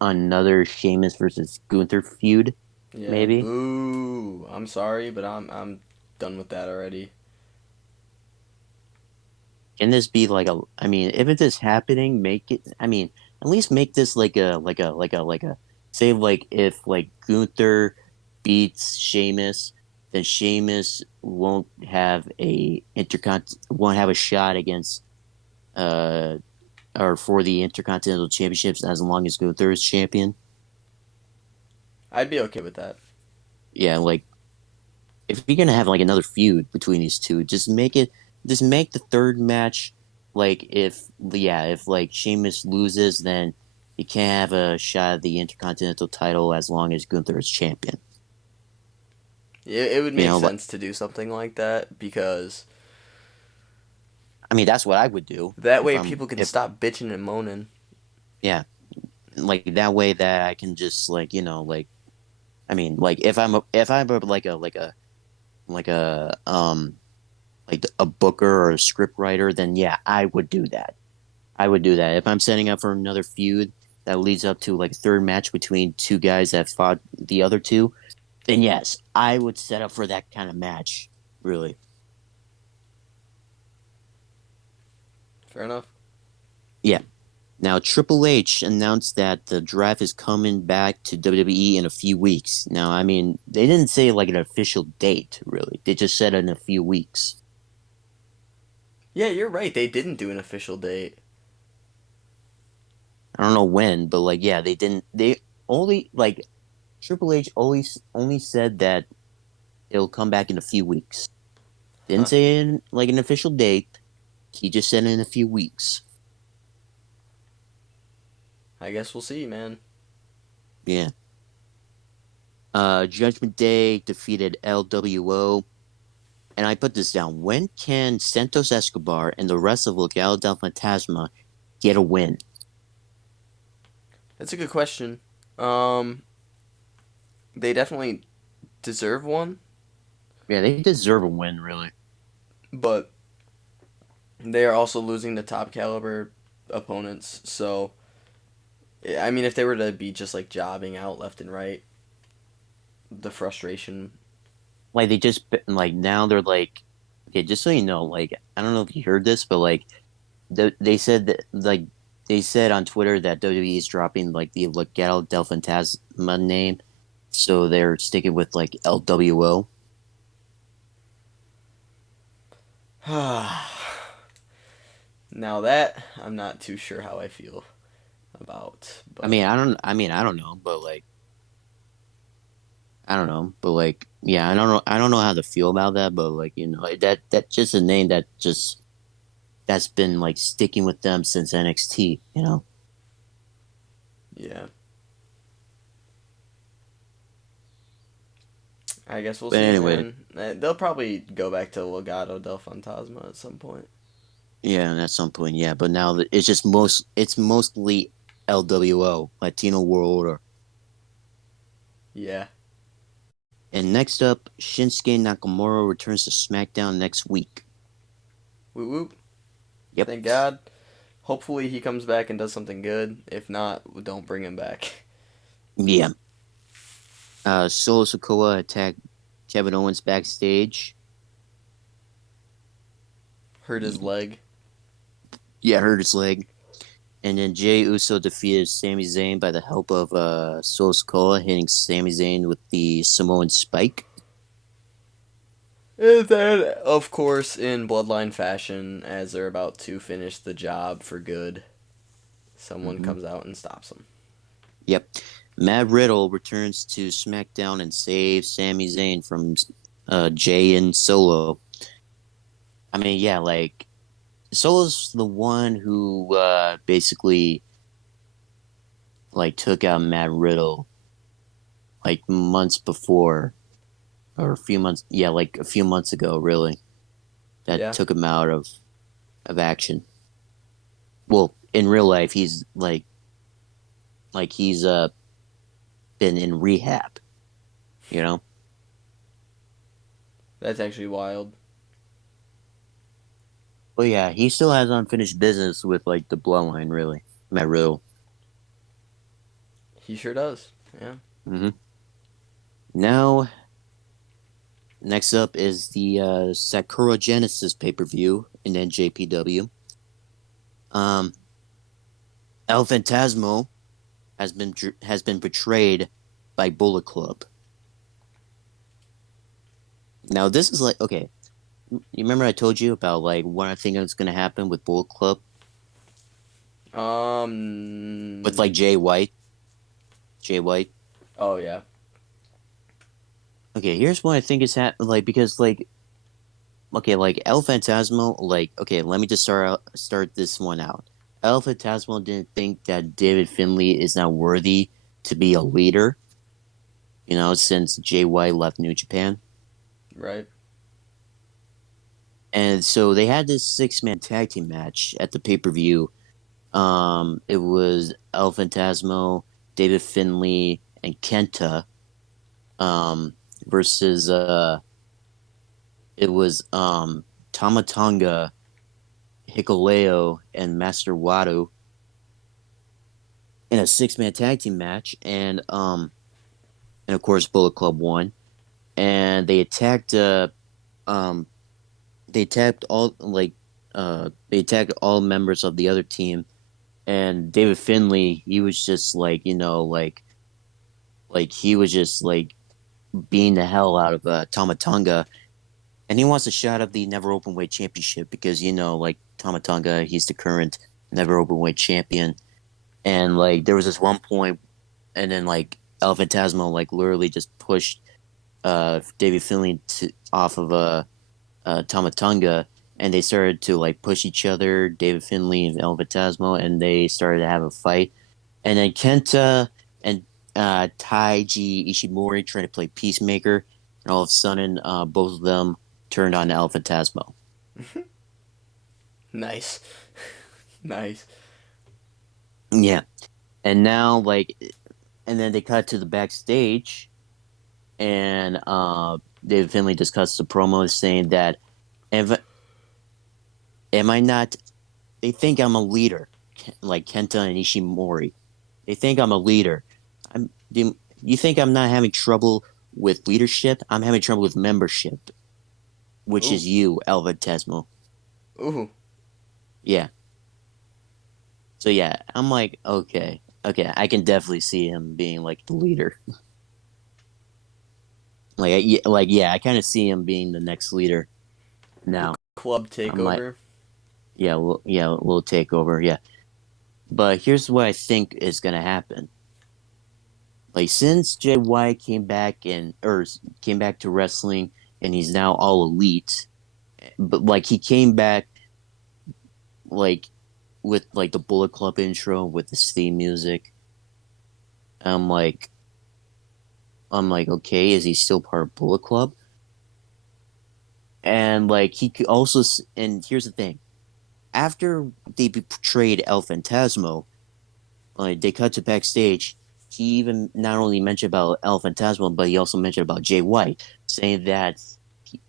another Sheamus versus Gunther feud, Yeah, maybe. boo. I'm sorry, but I'm done with that already. Can this be like a? I mean, if it is happening, make it. I mean, at least make this like a. Say like if like Gunther beats Sheamus, then Sheamus won't have a shot against uh or for the Intercontinental Championships as long as Gunther is champion. I'd be okay with that. Yeah, like if you're gonna have like another feud between these two, just make the third match like if like Sheamus loses, then he can't have a shot at the Intercontinental title as long as Gunther is champion. It would You make know, like sense to do something like that because I mean that's what I would do that if way I'm people can if stop bitching and moaning. yeah, like that way that I can just like like I mean like if I'm a, like a booker or a script writer, then yeah, I would do that. I would do that. If I'm setting up for another feud that leads up to like a third match between two guys that fought the other two, then yes, I would set up for that kind of match. Really. Fair enough. Yeah. Now Triple H announced that the draft is coming back to WWE in a few weeks. Now, I mean, they didn't say like an official date, really. They just said in a few weeks. Yeah, you're right. They didn't do an official date. I don't know when, but like yeah, they didn't they only like Triple H only said that it'll come back in a few weeks. Didn't Huh. say in like an official date. He just said in a few weeks. I guess we'll see, man. Yeah. Judgment Day defeated LWO. And I put this down. When can Santos Escobar and the rest of Legado del Fantasma get a win? That's a good question. Um, they definitely deserve one, Yeah, they deserve a win, really. but they are also losing to top caliber opponents. So, I mean, if they were to be just like jobbing out left and right, the frustration. Like they just like now they're like, okay, just so you know, like I don't know if you heard this, but like they said that like they said on Twitter that WWE is dropping like the Legado del Fantasma name, so they're sticking with like LWO. Now that I'm not too sure how I feel about, but I don't know, but like I don't know, but like yeah, I don't know how to feel about that, but like that's just a name that's been like sticking with them since NXT, you know. yeah, I guess we'll But see, anyway, man. They'll probably go back to Legado del Fantasma at some point. yeah, and at some point, yeah, but now it's mostly LWO, Latino World Order. Yeah, And next up, Shinsuke Nakamura returns to SmackDown next week. Whoop whoop. Yep. Thank God. Hopefully he comes back and does something good. If not, don't bring him back. Yeah. Solo Sikoa attacked Kevin Owens backstage. Hurt his leg. Yeah, hurt his leg. And then Jey Uso defeated Sami Zayn by the help of Solo Sikoa, hitting Sami Zayn with the Samoan Spike. And then, of course, in Bloodline fashion, as they're about to finish the job for good, someone Mm-hmm. comes out and stops them. Yep. Matt Riddle returns to SmackDown and saves Sami Zayn from Jay and Solo. I mean, yeah, like Solo's the one who basically like took out Matt Riddle like months before or a few months, yeah, like a few months ago, really. That Yeah, took him out of action. Well, in real life, he's like he's been in rehab, you know. that's actually wild. But yeah, he still has unfinished business with like the bloodline, really. Matt Riddle. He sure does. Yeah. Hmm. Now, next up is the Sakura Genesis pay per view in NJPW. Um, El Phantasmo has been betrayed by Bullet Club. Now, this is like okay. You remember I told you about like what I think is going to happen with Bullet Club with like Um. Jay White. Jay White. Oh yeah. Okay, here's what I think is happening. Like because like okay, like El Phantasmo. Like okay, let me just start this one out. El Phantasmo didn't think that David Finlay is not worthy to be a leader. You know, since Jay White left New Japan, Right. and so they had this six-man tag team match at the pay-per-view. It was El Phantasmo, David Finlay, and Kenta. Versus it was Tamatonga, Hikuleo, and Master Wado in a six-man tag team match, and of course Bullet Club won, and um they attacked they attacked all members of the other team, and David Finlay, he was just like like he was just like beating the hell out of Tamatonga, and he wants a shot of the never openweight championship because like Tamatonga, he's the current never openweight champion, and like there was this one point, and then like El Phantasmo like literally just pushed David Finlay off of Tamatonga, and they started to like push each other, David Finlay and El Phantasmo, and they started to have a fight, and then Kenta and Taiji Ishimori trying to play peacemaker, and all of a sudden, both of them turned on El Phantasmo. Nice. Nice. Yeah, and now like, and then they cut to the backstage, and David Finlay discussed the promo saying that, am, am I not? They think I'm a leader, like Kenta and Ishimori. They think I'm a leader. You think I'm not having trouble with leadership? I'm having trouble with membership, which Ooh. is you, El Phantasmo. Ooh. Yeah. So yeah, I'm like, okay, okay, I can definitely see him being like the leader. Like yeah, I kind of see him being the next leader now. Club I'm like, takeover. yeah, a little takeover, yeah. But here's what I think is gonna happen. Like since Jay White came back to wrestling and he's now all elite, but like he came back like with like the Bullet Club intro with the theme music. I'm like, okay, is he still part of Bullet Club? And like he could also, and here's the thing: after they betrayed El Phantasmo, like they cut to backstage. he even not only mentioned about El Fantasma, but he also mentioned about Jay White, saying that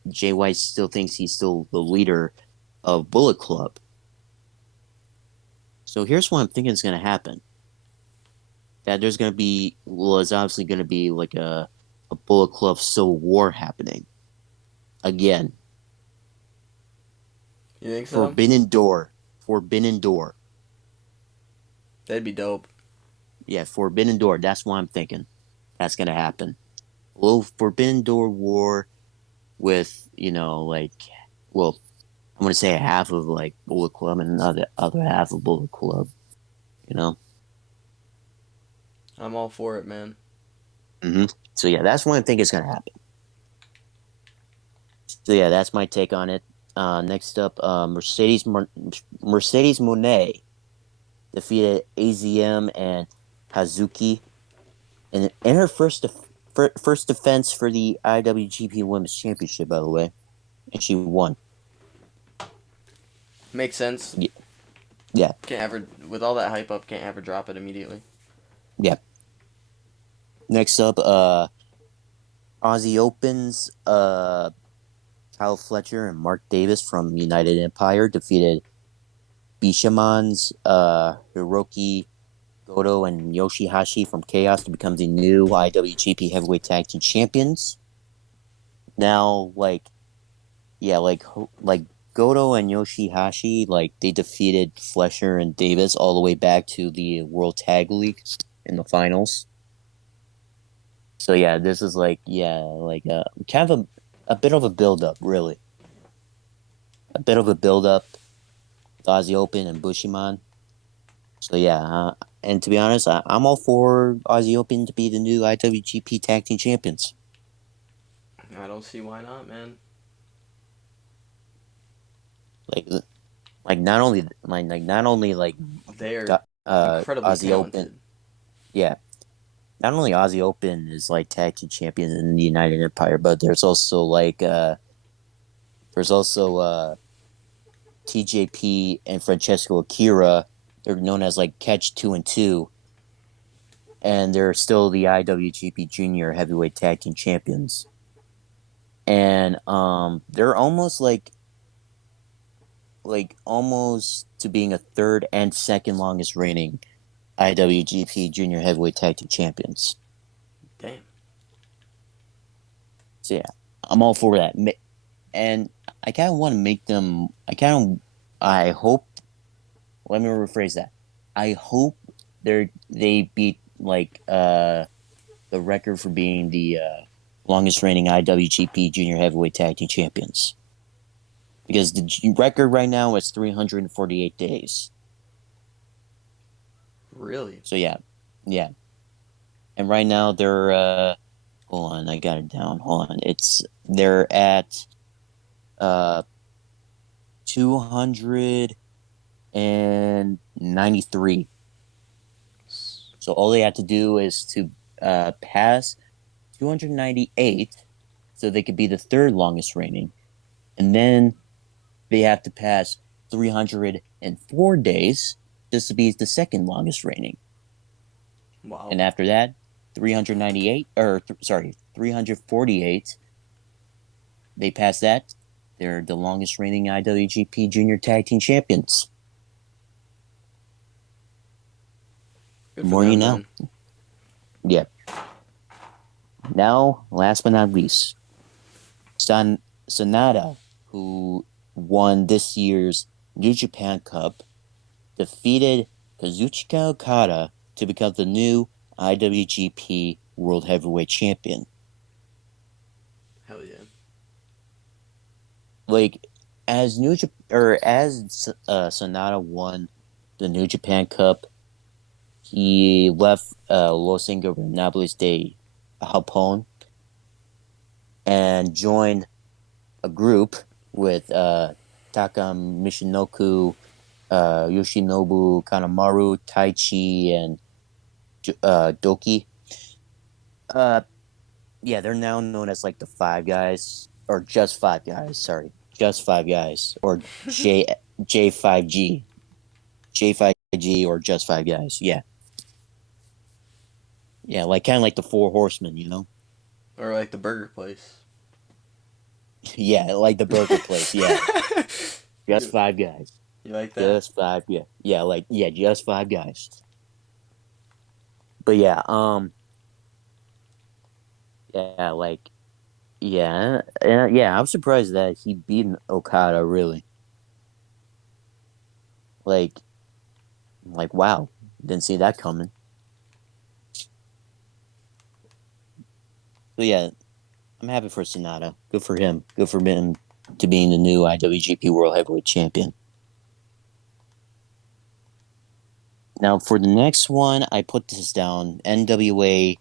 Jay White still thinks he's still the leader of Bullet Club. So here's what I'm thinking is going to happen. That there's going to be, well, it's obviously going to be like a Bullet Club Civil War happening again. You think so? Forbidden Door. Forbidden Door. That'd be dope. Yeah, Forbidden Door. That's what I'm thinking. That's going to happen. A little Forbidden Door war with, like, well, I'm going to say half of like Bullet Club and another other half of Bullet Club, you know? I'm all for it, man. So yeah, that's what I think is going to happen. So yeah, that's my take on it. Next up, Mercedes Monet defeated AZM and Hazuki in her first defense for the IWGP Women's Championship, by the way, and she won. Makes sense. Yeah, yeah, Can't ever, with all that hype up, can't ever drop it immediately. yeah. Next up, Aussie Opens, Kyle Fletcher and Mark Davis from United Empire defeated Bishamans, Hiroki Goto and Yoshihashi from Chaos to become the new IWGP Heavyweight Tag Team Champions. Now, like Goto and Yoshihashi, like they defeated Fletcher and Davis all the way back to the World Tag League in the finals. So yeah, this is kind of a bit of a build up, really. A bit of a build up. Aussie Open and Bushiman. So yeah, and to be honest, I'm all for Aussie Open to be the new IWGP Tag Team Champions. I don't see why not, man. Like, not only They are incredibly Aussie Open, talented. yeah, not only Aussie Open is like tag team champion in the United Empire, but there's also TJP and Francesco Akira. They're known as like Catch 2 and 2, and they're still the IWGP Junior Heavyweight Tag Team Champions. And they're almost to being a third and second longest reigning IWGP Junior Heavyweight Tag Team Champions. Damn. So yeah, I'm all for that. And I kind of want to make them. I hope. Let me rephrase that. I hope they beat the record for being the longest reigning IWGP Junior Heavyweight Tag Team Champions, because the record right now is 348 days. Really? So yeah, yeah. And right now they're hold on, I got it down. Hold on. They're at 293. So all they have to do is to pass 298 so they could be the third longest reigning. And then they have to pass 304 days just to be the second longest reigning. Wow. And after that, 398 or sorry, 348, they pass that, they're the longest reigning IWGP Junior Tag Team Champions. Good The for more you them, know. man. Yeah. Now, last but not least, Sonata, who won this year's New Japan Cup, defeated Kazuchika Okada to become the new IWGP World Heavyweight Champion. Hell yeah. Like, as Sonata won the New Japan Cup, he left Los Ingobernables de Japón and joined a group with Taka Michinoku, Yoshinobu Kanemaru, Taichi, and Doki. Uh, yeah, they're now known as like the Five Guys, or just Five Guys. Sorry, just Five Guys, or J5G, J5G, or just Five Guys. Yeah. Yeah, like kind of like the Four Horsemen, you know? Or like the burger place. Yeah, like the burger place. Yeah, just you, five guys. you like that? Just five. Yeah, yeah, like yeah, just five guys. But yeah, yeah, like yeah, yeah. I'm surprised that he beat Okada. Really, like, wow, didn't see that coming. So yeah, I'm happy for Sonata. Good for him. Good for him to being the new IWGP World Heavyweight Champion. Now for the next one, I put this down: NWA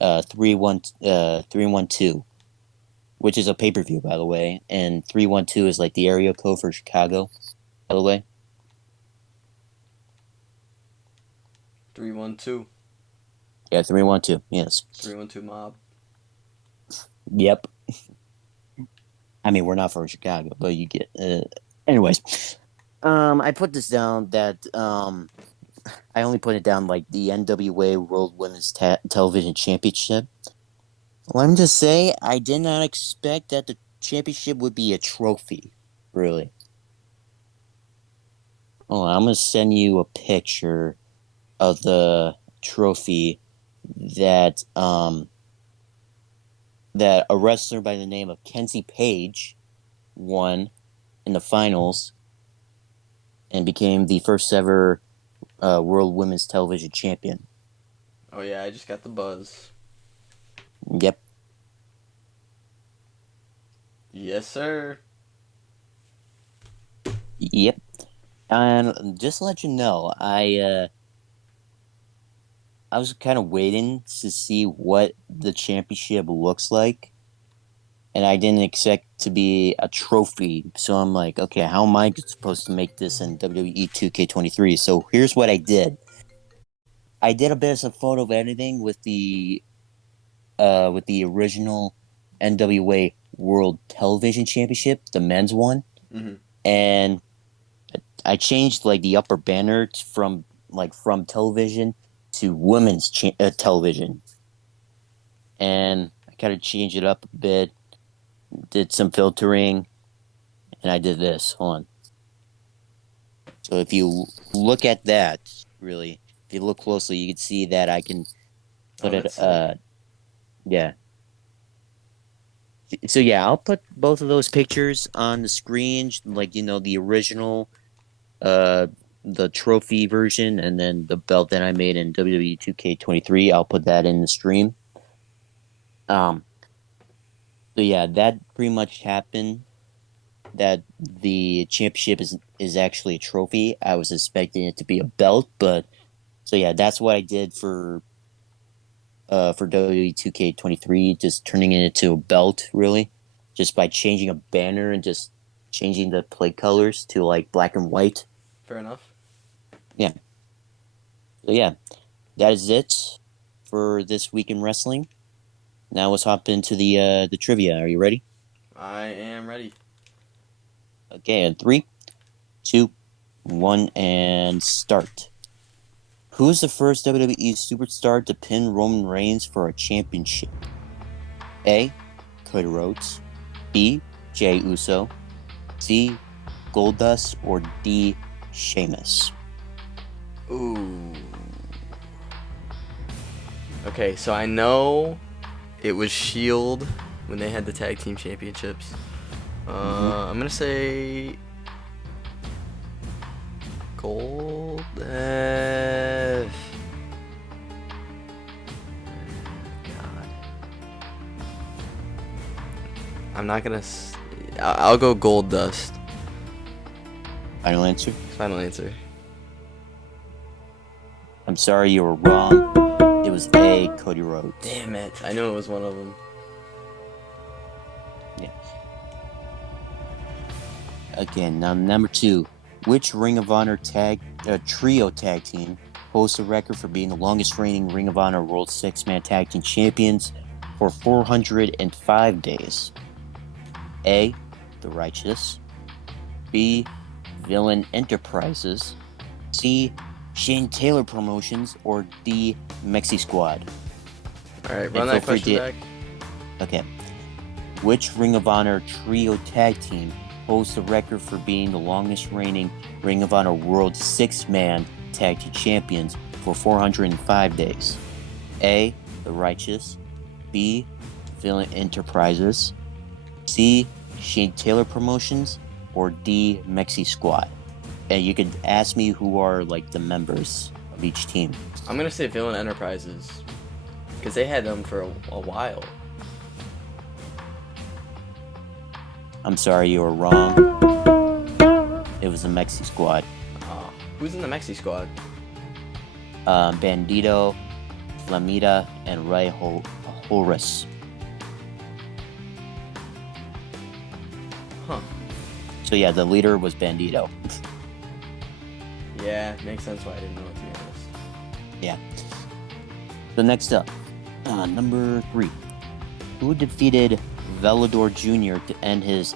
312, which is a pay per view, by the way, and 312 is like the area code for Chicago, by the way. 312. Yeah, 312. Yes. 312 mob. Yep. I mean, we're not from Chicago, but you get. Anyways, I put this down that I only put it down like the NWA World Women's Television Championship. Let me just say, I did not expect that the championship would be a trophy. Really. Oh, I'm gonna send you a picture of the trophy that that a wrestler by the name of Kenzie Page won in the finals and became the first ever World Women's Television Champion. Oh yeah, I just got the buzz. Yep, Yes, sir. yep. And just to let you know, I was kind of waiting to see what the championship looks like, and I didn't expect to be a trophy. So I'm like, okay, how am I supposed to make this in WWE 2K23? So here's what I did. I did a bit of some photo editing with the original NWA World Television Championship, the men's one, Mm-hmm. and I changed like the upper banner from television to women's television, and I kind of changed it up a bit, did some filtering, and I did this. Hold on. So if you look at that, really, if you look closely, you can see that I can Oh, put it. that's sick. Yeah. So yeah, I'll put both of those pictures on the screen, like the original, uh, the trophy version, and then the belt that I made in WWE 2K23. I'll put that in the stream. Um, so yeah, that pretty much happened. That the championship is actually a trophy. I was expecting it to be a belt, but so yeah, that's what I did for WWE 2K23, just turning it into a belt, really, just by changing a banner and just changing the plate colors to like black and white. Fair enough. Yeah. So yeah, that is it for this week in wrestling. Now let's hop into the trivia. Are you ready? I am ready. Okay, and three, two, one, and start. Who is the first WWE superstar to pin Roman Reigns for a championship? A. Cody Rhodes. B. Jey Uso. C. Goldust, or D. Sheamus? Ooh. Okay, so I know it was Shield when they had the tag team championships. Mm-hmm. I'm gonna say Gold. God. I'm not gonna. I'll go Gold Dust. Final answer? Final answer. I'm sorry, you were wrong. It was A. Cody Rhodes. Damn it! I knew it was one of them. Yeah. Again, now number two. Which Ring of Honor trio tag team holds the record for being the longest reigning Ring of Honor World Six-Man Tag Team Champions for 405 days? A. The Righteous. B. Villain Enterprises. C. Shane Taylor Promotions, or D. Mexi Squad? All right, And run feel that free question to. back. Okay. Which Ring of Honor Trio Tag Team holds the record for being the longest reigning Ring of Honor World Six-Man Tag Team Champions for 405 days? A. The Righteous. B. Villain Enterprises. C. Shane Taylor Promotions. Or D. Mexi Squad. And you could ask me who are like the members of each team. I'm gonna say Villain Enterprises because they had them for a while. I'm sorry, you were wrong. It was the Mexi Squad. Who's in the Mexi Squad? Bandito, Flamita, and Ray Horus. Huh. So yeah, the leader was Bandito. Yeah, makes sense why I didn't know it, to be honest. Yeah. So next up, number 3. Who defeated Velador Jr. to end his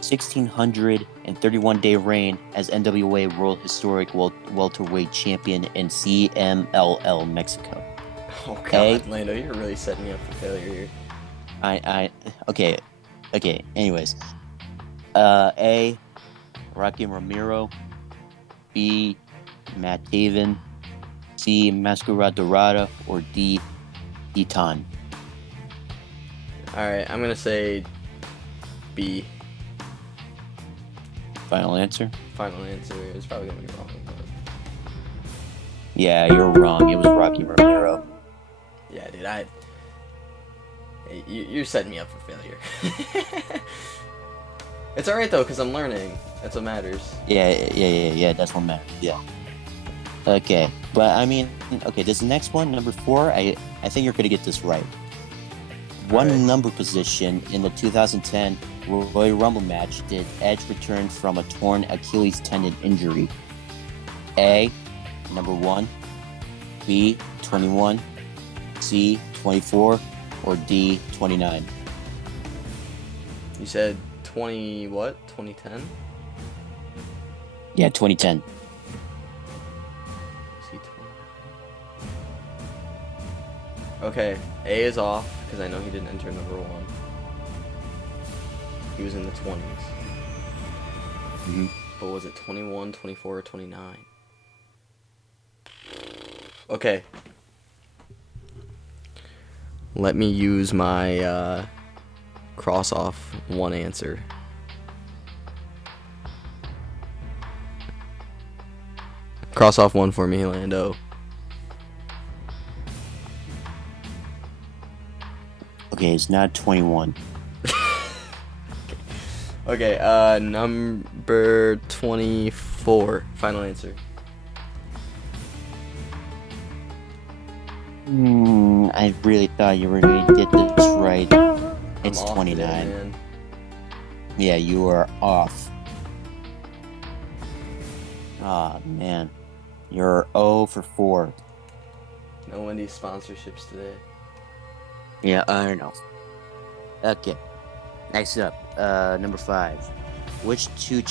1,631-day reign as NWA World Historic Welterweight Champion in CMLL Mexico? Oh God, Lando, you're really setting me up for failure here. Okay. Anyways, A. Rocky Ramiro. B. Matt Taven. C. Mascara Dorada. Or D. Eton. Alright, I'm gonna say B. Final answer? Final answer. It's probably gonna be wrong, but Yeah, you're wrong. It was Rocky Ramiro. yeah, dude, Hey, you're setting me up for failure. It's alright though, because I'm learning. That's what matters. Yeah. That's what matters. Yeah. Okay, but I mean, okay. This next one, number 4. I think you're gonna get this right. What number position in the 2010 Royal Rumble match did Edge return from a torn Achilles tendon injury? A. Number 1. B. 21. C. 24. Or D. 29. You said 20 what? 2010? Yeah, 2010. Okay, A is off because I know he didn't enter number 1. He was in the 20s. Mm-hmm. But was it 21, 24, or 29? Okay. Let me use my cross off one answer. Cross off one for me, Lando. Okay, it's not 21. Okay, number 24. Final answer. I really thought you were going to get this right. It's 29. Today, man. Yeah, you are off. Ah, man. You're 0 for 4. No Wendy's sponsorships today. Yeah, I don't know. Okay. Next up, number 5. Which two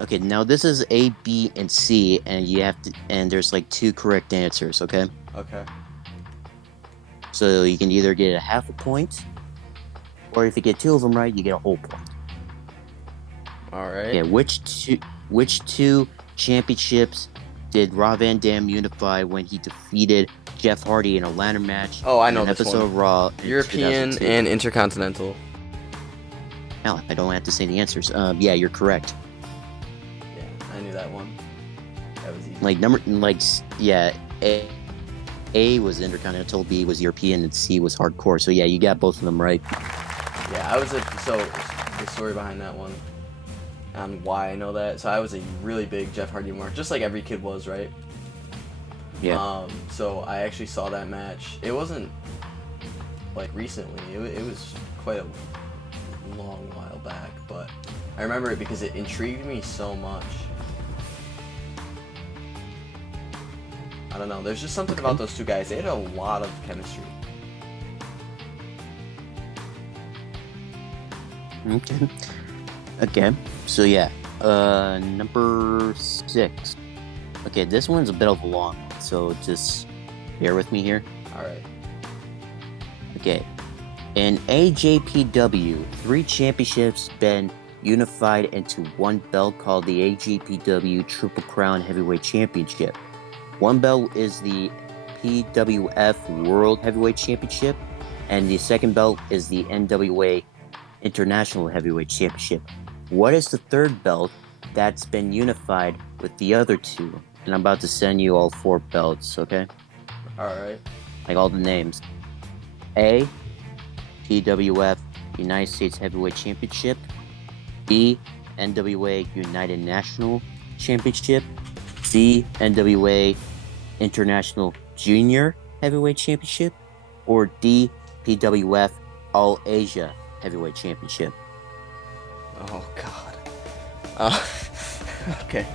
Okay, now this is A, B, and C, and you have to, and there's like 2 correct answers. Okay. Okay. So you can either get a half a point, or if you get 2 of them right, you get a whole point. All right. Okay. Which two championships did Rob Van Dam unify when he defeated Jeff Hardy in a ladder match? Oh, I know in an this episode one. of Raw. European 2002? and Intercontinental. Hell, I don't have to say the answers. Yeah, you're correct. Yeah, I knew that one. That was easy. A was Intercontinental, B was European, and C was Hardcore. So yeah, you got both of them right. Yeah, so the story behind that one and why I know that. So I was a really big Jeff Hardy mark, just like every kid was, right? Yeah. So I actually saw that match. It wasn't like recently. It was quite a long while back, but I remember it because it intrigued me so much. I don't know. There's just something about those two guys. They had a lot of chemistry. Okay. So yeah, number 6. Okay, this one's a bit of a long one, so just bear with me here. All right. Okay. In AJPW, 3 championships been unified into one belt called the AJPW Triple Crown Heavyweight Championship. One belt is the PWF World Heavyweight Championship, and the second belt is the NWA International Heavyweight Championship. What is the third belt that's been unified with the other two? And I'm about to send you all 4 belts, okay? Alright. Like all the names. A, PWF United States Heavyweight Championship. B, NWA United National Championship. C, NWA International Junior Heavyweight Championship. Or D, PWF All Asia Heavyweight Championship. Oh, God. Uh, okay.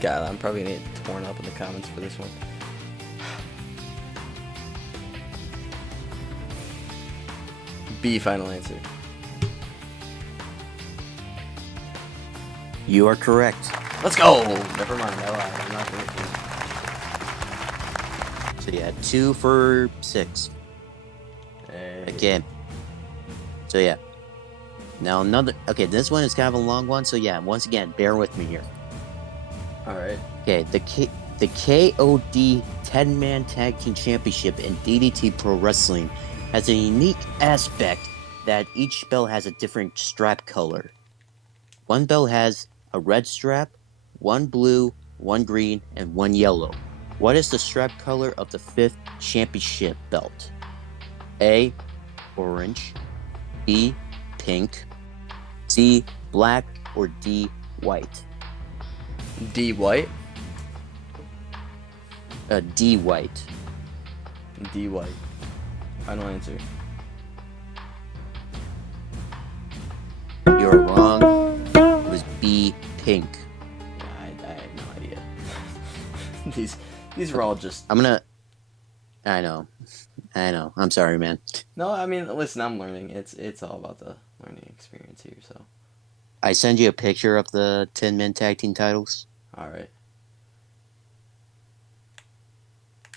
God, I'm probably gonna get torn up in the comments for this one. B, final answer. You are correct. Let's go! Never mind, I lied. I'm not gonna So yeah, 2 for 6. Hey. Again. So yeah. Now another. Okay, this one is kind of a long one. So yeah, once again, bear with me here. Alright. Okay, the KOD 10-man Tag Team Championship in DDT Pro Wrestling has a unique aspect that each belt has a different strap color. One belt has a red strap, one blue, one green, and one yellow. What is the strap color of the 5th championship belt? A, orange. B, pink. C, black. Or D, white. D, white. D, white. D, white. Final answer. You're wrong. It was B, pink. I have no idea. These were all just. I know. I'm sorry, man. No, I mean, listen, I'm learning. It's all about the learning experience here. So. I send you a picture of the 10-man tag team titles. All right.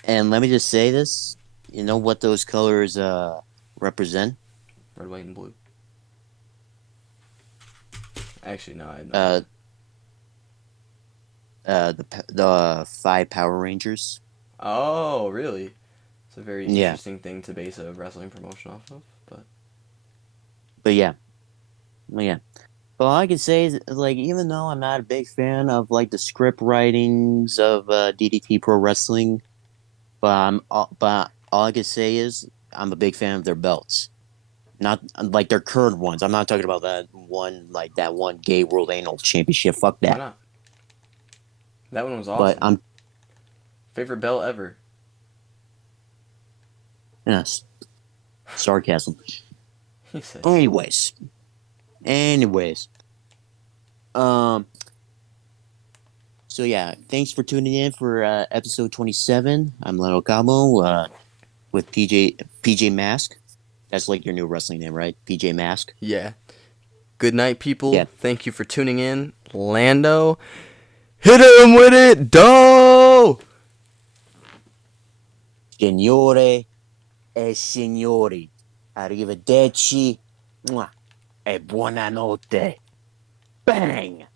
And let me just say this. You know what those colors represent? Red, white, and blue. Actually, no, I have no idea. The 5 Power Rangers. Oh, really? It's a very Yeah. interesting thing to base a wrestling promotion off of, But yeah. But all I can say is, like, even though I'm not a big fan of like the script writings of DDT Pro Wrestling, but all I can say is I'm a big fan of their belts. Not like their current ones. I'm not talking about that one Gay World Anal Championship. Fuck why that. not? That one was But awesome. Favorite belt ever. Yes, sarcasm. He says. Anyways. So yeah, thanks for tuning in for episode 27. I'm Leno Cabo with PJ Mask. That's like your new wrestling name, right? PJ Mask. Yeah. Good night, people. Yeah. Thank you for tuning in. Lando, hit him with it, do! Signore e signori, arrivederci e buonanotte. Bang!